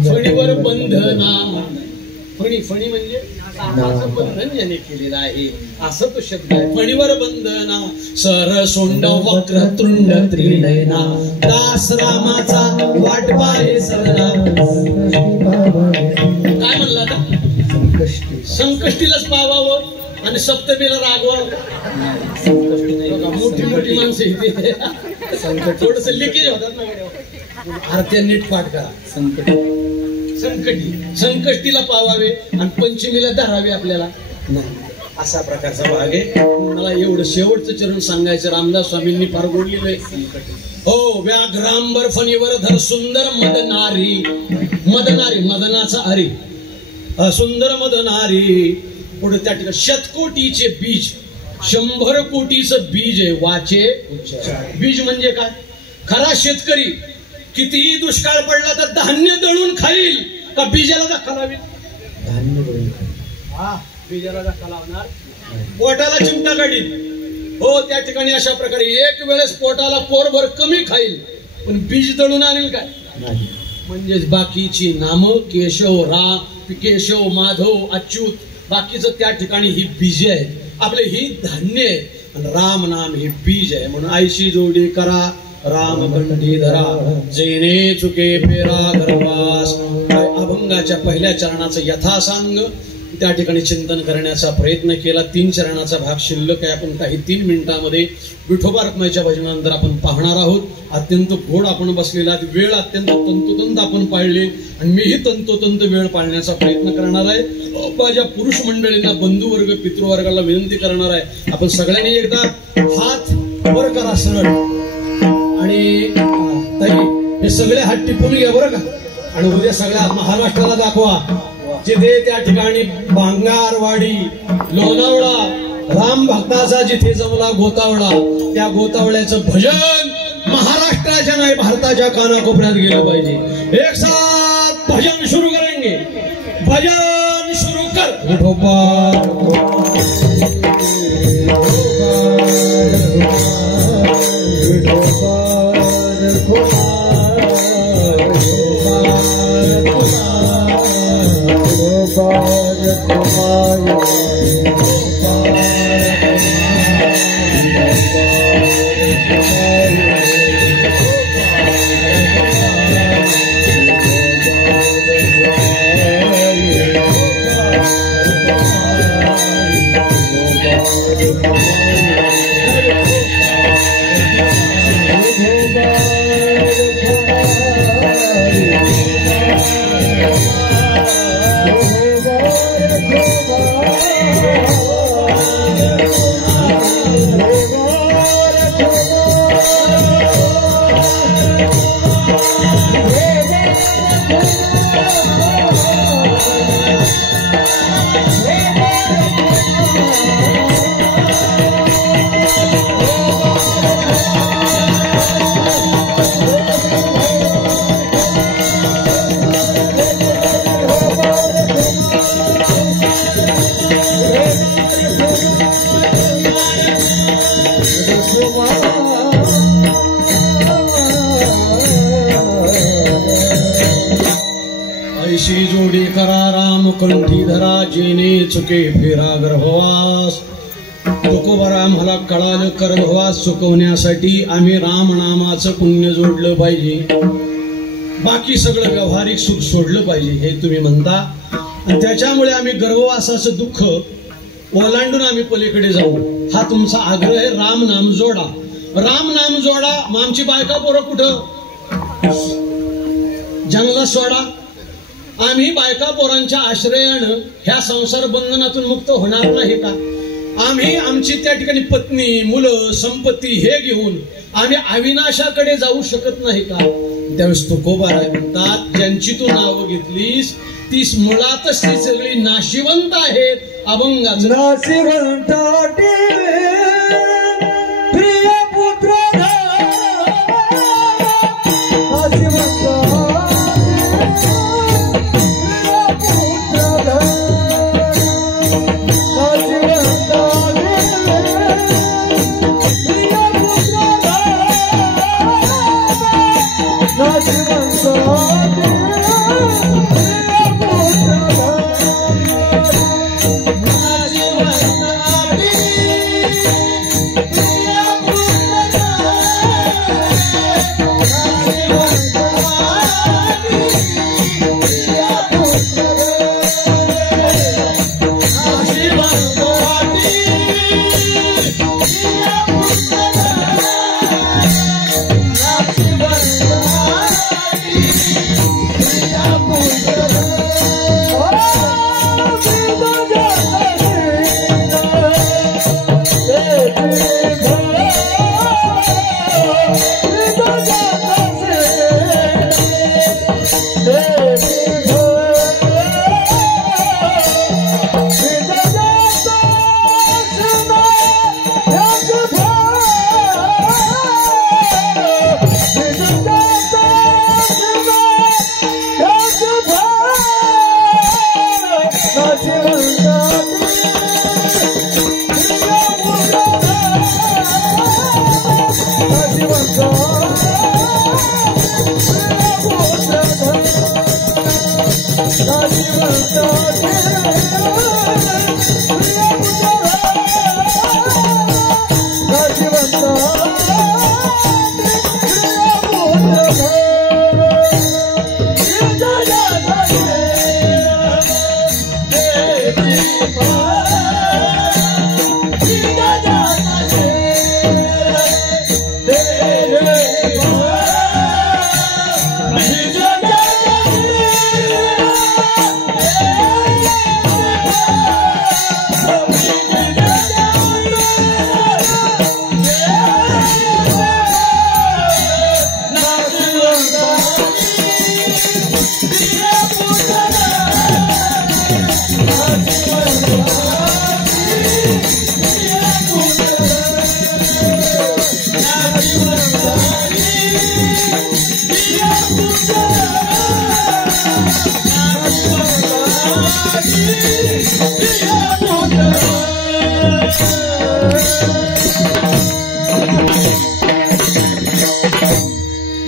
फणीवर बंधना. फणी फणी म्हणजे बंधन ज्याने केलेलं आहे असं तो शब्द आहे. फणीवर बंधना. सर सोंड वक्र तृंड त्रिनयना, दास रामाचा वाटवा हे सरना. काय म्हणला ना? संकष्टीलाच पावावं आणि सप्तमीला रागवावं. मोठी मोठी माणसं इथे थोडस लिकेज होतात ना. आरत्या नीट पाठ करा. संकष्टीला पावावे आणि पंचमीला धरावे आपल्याला नाही, असा प्रकारचा भाग आहे. मला एवढं शेवटचं चरण सांगायचं. रामदास स्वामींनी फार गोडलेलं आहे. हो व्याघ्रांबर फणीवर धर सुंदर मदनारी. मदनारी मदनाचा हरी, सुंदर मदनारी. पुढे त्या ठिकाणी शतकोटीचे बीज, 100 कोटीचं बीज आहे. वाचे बीज म्हणजे काय? खरा शेतकरी कितीही दुष्काळ पडला तर धान्य दळून खाईल का बीजाला धक्का लावेल? धान्य दळून. हा बीजाला धक्का लावणार, पोटाला चिमटा काढील. हो त्या ठिकाणी अशा प्रकारे एक वेळेस पोटाला पोरभर कमी खाईल पण बीज दळून आणेल काय? म्हणजेच बाकीची नामं केशव राम, केशव माधव अच्युत, बाकीचं त्या ठिकाणी ही बीजे आहेत. आपले ही धान्य आहेत आणि राम नाम हे बीज आहे. म्हणून आईशी जोडी करा राम कंठी धरा, जेने चुके पेरा गर्भास. अभंगाच्या पहिल्या चरणाचं यथासांग त्या ठिकाणी चिंतन करण्याचा प्रयत्न केला. 3 चरणाचा भाग शिल्लक आहे. आपण काही 3 मिनिटांमध्ये विठोबा रखमाईच्या भजनानंतर आपण पाहणार आहोत. अत्यंत गोड आपण बसलेला, वेळ अत्यंत तंतोतंत आपण पाळली आणि मीही तंतोतंत वेळ पाळण्याचा प्रयत्न करणार आहे. माझ्या पुरुष मंडळींना, बंधुवर्ग, पितृवर्गाला विनंती करणार आहे, आपण सगळ्यांनी एकदा हात वर करा सरळ आणि ताई हे सगळे हात टिपून घ्या बरं का. आणि उद्या सगळ्या महाराष्ट्राला दाखवा. जिथे त्या ठिकाणी भांगारवाडी, लोणावळा, राम भक्ताचा जिथे जमला गोतावळा, त्या गोतावळ्याचं भजन महाराष्ट्राच्या नाही भारताच्या कानाकोपऱ्यात गेलं पाहिजे. एक साथ भजन शुरू करेंगे. भजन शुरू कर. ऐशी जोडी करा राम कंठी धरा, जेने चुके फेरा गर्भवास. तुकोबरा मला कळालं गर्भवास चुकवण्यासाठी आम्ही राम नामाचं पुण्य जोडलं पाहिजे. बाकी सगळं व्यावहारिक सुख सोडलं पाहिजे हे तुम्ही म्हणता, आणि त्याच्यामुळे आम्ही गर्भवासाचं दुःख ओलांडून आम्ही पलीकडे जाऊ. हा तुमचा आग्रह आहे. राम नाम जोडा, राम नाम जोडा. मग आमची बायका पोरं कुठं? जंगलात सोडा. आम्ही बायका पोरांच्या आश्रयानं ह्या संसार बंधनातून मुक्त होणार नाही का? आम्ही आमची त्या ठिकाणी पत्नी, मुलं, संपत्ती हे घेऊन आम्ही अविनाशाकडे जाऊ शकत नाही का? त्यावेळेस तुकोबाराय म्हणतात, ज्यांची तू नावं घेतलीस तीच मुळातच ती सगळी नाशिवंत आहेत. अभंगाचं नाशिवंत प्रिय पुत्र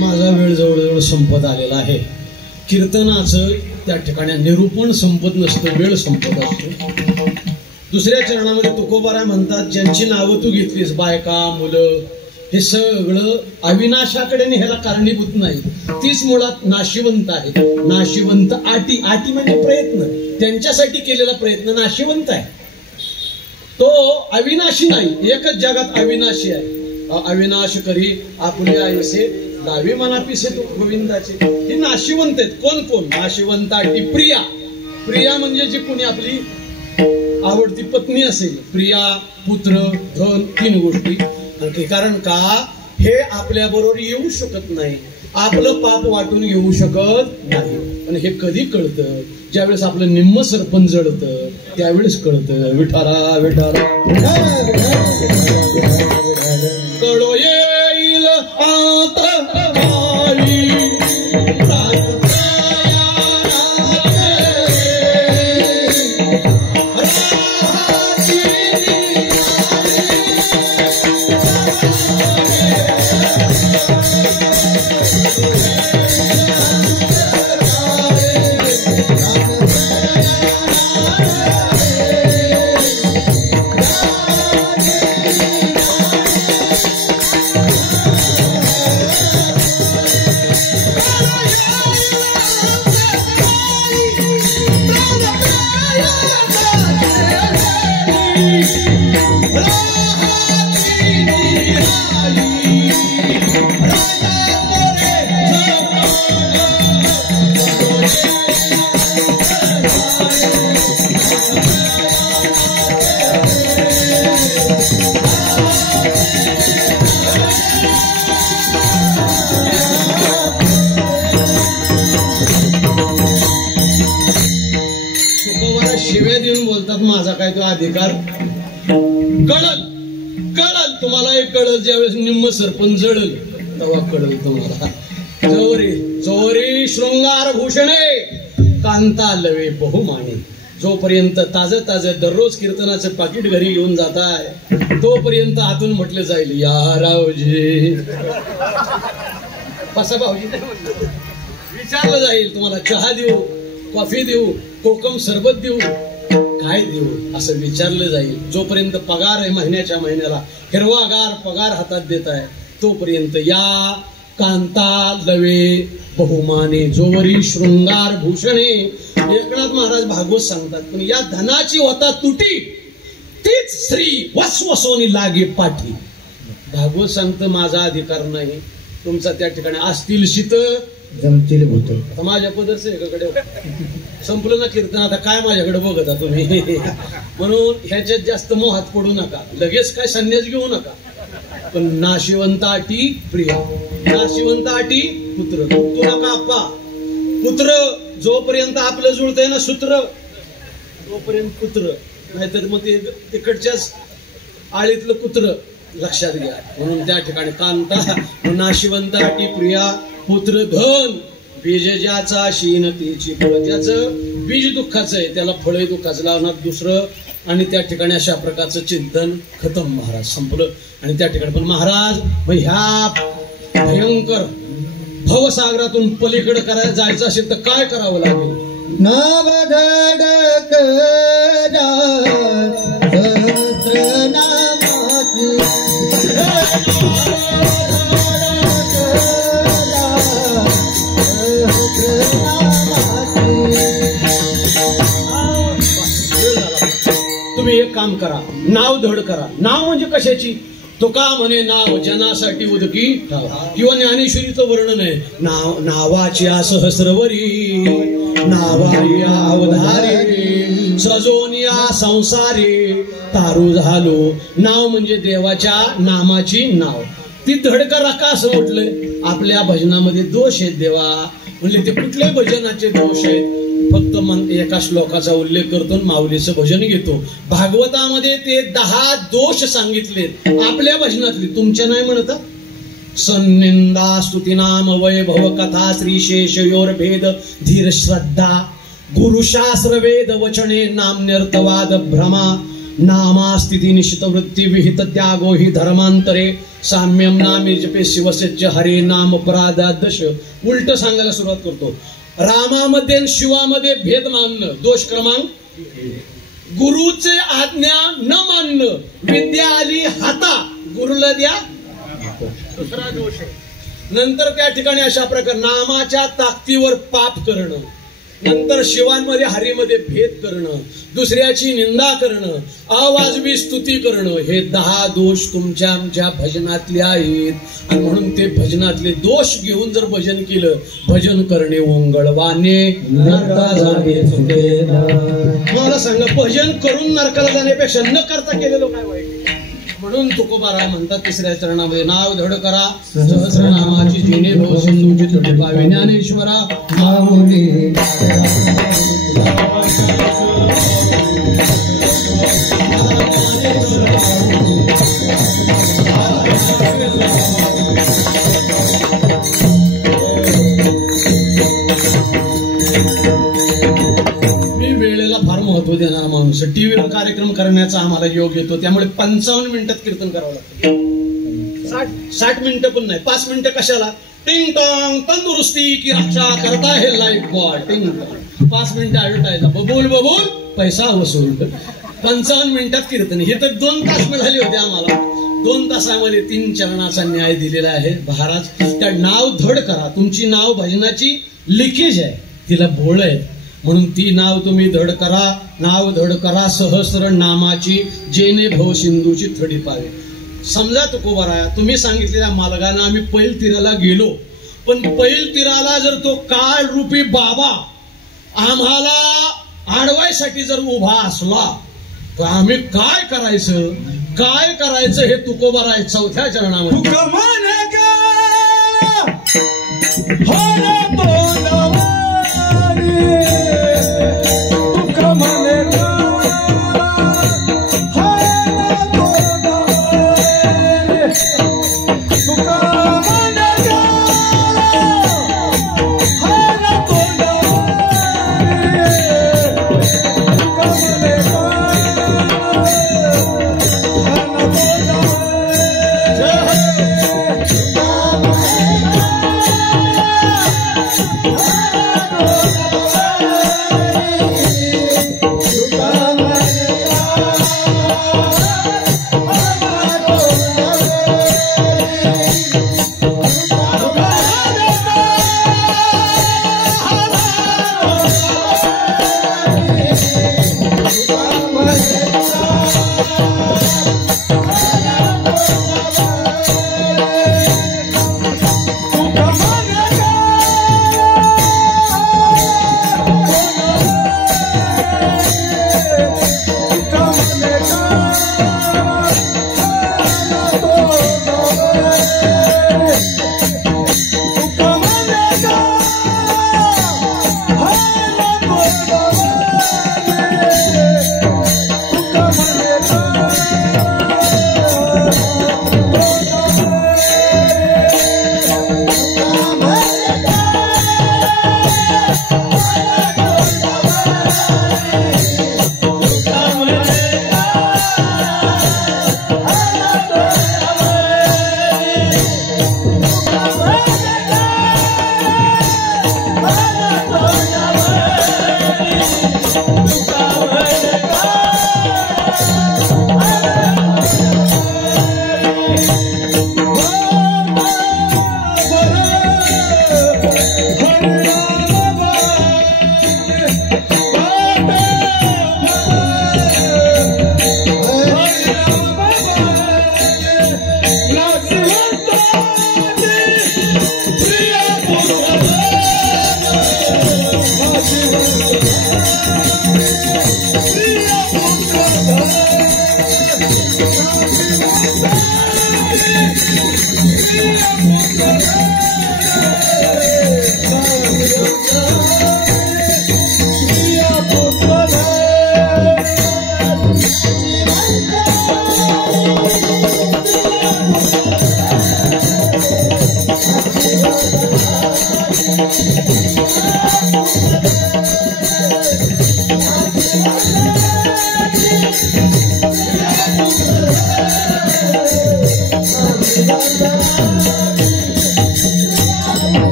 माझा वेळ जवळजवळ संपत आलेला आहे. कीर्तनाचं त्या ठिकाणी निरूपण संपत नसतं, वेळ संपत असतो. दुसऱ्या चरणामध्ये तुकोबाराय म्हणतात, ज्यांची नावं तू घेतलीस, बायका मुलं, हे सगळं अविनाशाकडे न्यायला कारणीभूत नाही. तीच मुळात नाशिवंत आहे. नाशिवंत आटी, आटी म्हणजे प्रयत्न, त्यांच्यासाठी केलेला प्रयत्न नाशिवंत आहे. तो अविनाशी नाही, एकच जगात अविनाशी आहे. अविनाश करी आपले आयुष्य दावी मनापिसे तो गोविंदाचे. हे नाशिवंत आहेत. कोण कोण? नाशिवंत आटी प्रिया. प्रिया म्हणजे जी कोणी आपली आवडती पत्नी असेल. प्रिया, पुत्र, धन, 3 गोष्टी. कारण का हे आपल्या बरोबर येऊ शकत नाही, आपलं पाप वाटून येऊ शकत नाही. पण हे कधी कळतं? ज्यावेळेस आपलं निम्म सरपण जळतं त्यावेळेस कळतं. विठारा विठारा कळो येईल आता माझा काय तो अधिकार कळल कळल तुम्हाला. एक कळल ज्यावेळेस निम्म सरपंच जळल तेव्हा कळल तुम्हाला. जवरी जवरी शृंगार भूषणे कांता लवे बहुमाने. जोपर्यंत ताज ताज दररोज कीर्तनाचं पाकिट घरी घेऊन जाताय तोपर्यंत आतून म्हटलं जाईल, या रावजी बसा भाऊजी. विचारलं जाईल तुम्हाला, चहा देऊ, कॉफी देऊ, कोकम सरबत देऊ, काय देऊ असं विचारलं जाईल. जोपर्यंत पगार आहे महिन्याच्या महिन्याला हिरवागार पगार हातात देत आहे तोपर्यंत या कांता लवे बहुमाने जोवरी शृंगार भूषणे. एकनाथ महाराज भागवत सांगतात, पण या धनाची होता तुटी तीच श्री वसवसोनी लागे पाठी. भागवत सांगतं माझा अधिकार नाही, तुमचा त्या ठिकाणी असतील शीत जमतील भूत. आता माझ्या पदरच एकाकडे संपलं ना कीर्तन, आता काय माझ्याकडे बघता तुम्ही. म्हणून ह्याच्यात जास्त मोहात पडू नका, लगेच काय संन्यास घेऊ नका. पण नाशिवंत आटी प्रिया, नाशिवंत आटी पुत्र. तू नका आप्पा पुत्र, जोपर्यंत आपलं जुळतंय ना सूत्र तोपर्यंत पुत्र, नाहीतर मग ते तिकडच्याच आळीतलं कुत्र लक्षात घ्या. म्हणून त्या ठिकाणी कांता नाशिवंत आटी प्रिया पुत्र धन बीज ज्याचा शीनतेची फळ. त्याचं बीज दुःखाचं आहे, त्याला फळ दुःखाचं लावणार दुसरं. आणि त्या ठिकाणी अशा प्रकारचं चिंतन खतम. महाराज संपलं. आणि त्या ठिकाणी पण महाराज ह्या भयंकर भवसागरातून पलीकडे करायला जायचं असेल तर काय करावं लागेल? तुम्ही एक काम करा, नाव धड करा. नाव म्हणजे कशाची? तुका म्हणे नाव जनासाठी उदकी किंवा ज्ञानेश्वरीचं वर्णन आहे. नावाची सहस्रवरी नावारिया अवधारी सजोनिया संसारी तारू झालो. नाव म्हणजे देवाच्या नामाची नाव. ती धडकर का असं म्हटलंय? आपल्या भजनामध्ये दोष आहेत देवा. म्हणजे ते कुठले भजनाचे दोष आहेत? फक्त एका श्लोकाचा उल्लेख करतो, माऊलीचं भजन घेतो. भागवतामध्ये ते 10 दोष सांगितलेत आपल्या भजनातले, तुमच्या नाही म्हणत. सन्निंदा स्तुती नाम वैभव कथा श्रीशेषयोर भेद धीर श्रद्धा गुरुशास्त्र वेद वचने नाम्यर्थवाद भ्रमा नामास्थिती निशित वृत्ती विहित त्यागो हि धर्मांतरे साम्यम नामे जपे शिवसेच हरे नाम परादादश. उलट सांगायला सुरुवात करतो. रामामध्ये आणि शिवामध्ये भेद मानणं दोष क्रमांक. गुरुचे आज्ञा न मानणं, विद्या आली हाता गुरुला द्या दुसरा दोष आहे. नंतर त्या ठिकाणी अशा प्रकारे नामाच्या ताकदीवर पाप करणं, नंतर शिवांमध्ये हरीमध्ये भेद करणं, दुसऱ्याची निंदा करणं, अवाजवी स्तुती करणं, हे 10 दोष तुमच्या आमच्या भजनातले आहेत. आणि म्हणून ते भजनातले दोष घेऊन जर भजन केलं, भजन करणे ओंगळवाने नरका जाणे चुकेना. मला सांगा, भजन करून नरकाला जाण्यापेक्षा न करता केलेलं काय वाईट. म्हणून तुकोबाराय म्हणतात तिसऱ्या चरणामध्ये, नाव धड करा सहस्रनामाची जिने भव सिंधूची तटे पावे. ज्ञानेश्वरा माऊली महत्व देणारा माणूस. टीव्हीवर कार्यक्रम करण्याचा आम्हाला योग येतो, त्यामुळे 55 मिनिटात कीर्तन करावं लागतं. 60 मिनिटं पण नाही, 5 मिनिटं कशाला. टिंग टॉंग तंदुरुस्ती की रक्षा करता है लाईफ बॉय. टिंग टॉंग 5 मिनिटं ऍडव्हर्टाईज, बबूल बबूल पैसा वसूल. 55 मिनिटात कीर्तन. हे तर 2 तास मिळाले होते आम्हाला. 2 तासामध्ये 3 चरणाचा न्याय दिलेला आहे महाराज. त्या नाव धड करा. तुमची नाव भजनाची लिकेज आहे, तिला भोळ आहे, म्हणून ती नाव तुम्ही धड करा. नाव धड करा सहस्र नामाची जेने भव सिंधूची थडी पावे. समजा तुकोबाराया, तुम्ही सांगितलेल्या मार्गाने आम्ही पैल तीराला गेलो, पण पैल तीराला जर तो काळ रूपी बाबा आम्हाला आडवायसाठी जर उभा असला तर आम्ही काय करायचं, काय करायचं हे तुकोबाराय 4थ्या चरणामध्ये.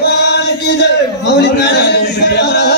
भगवान की जय माऊली महाराज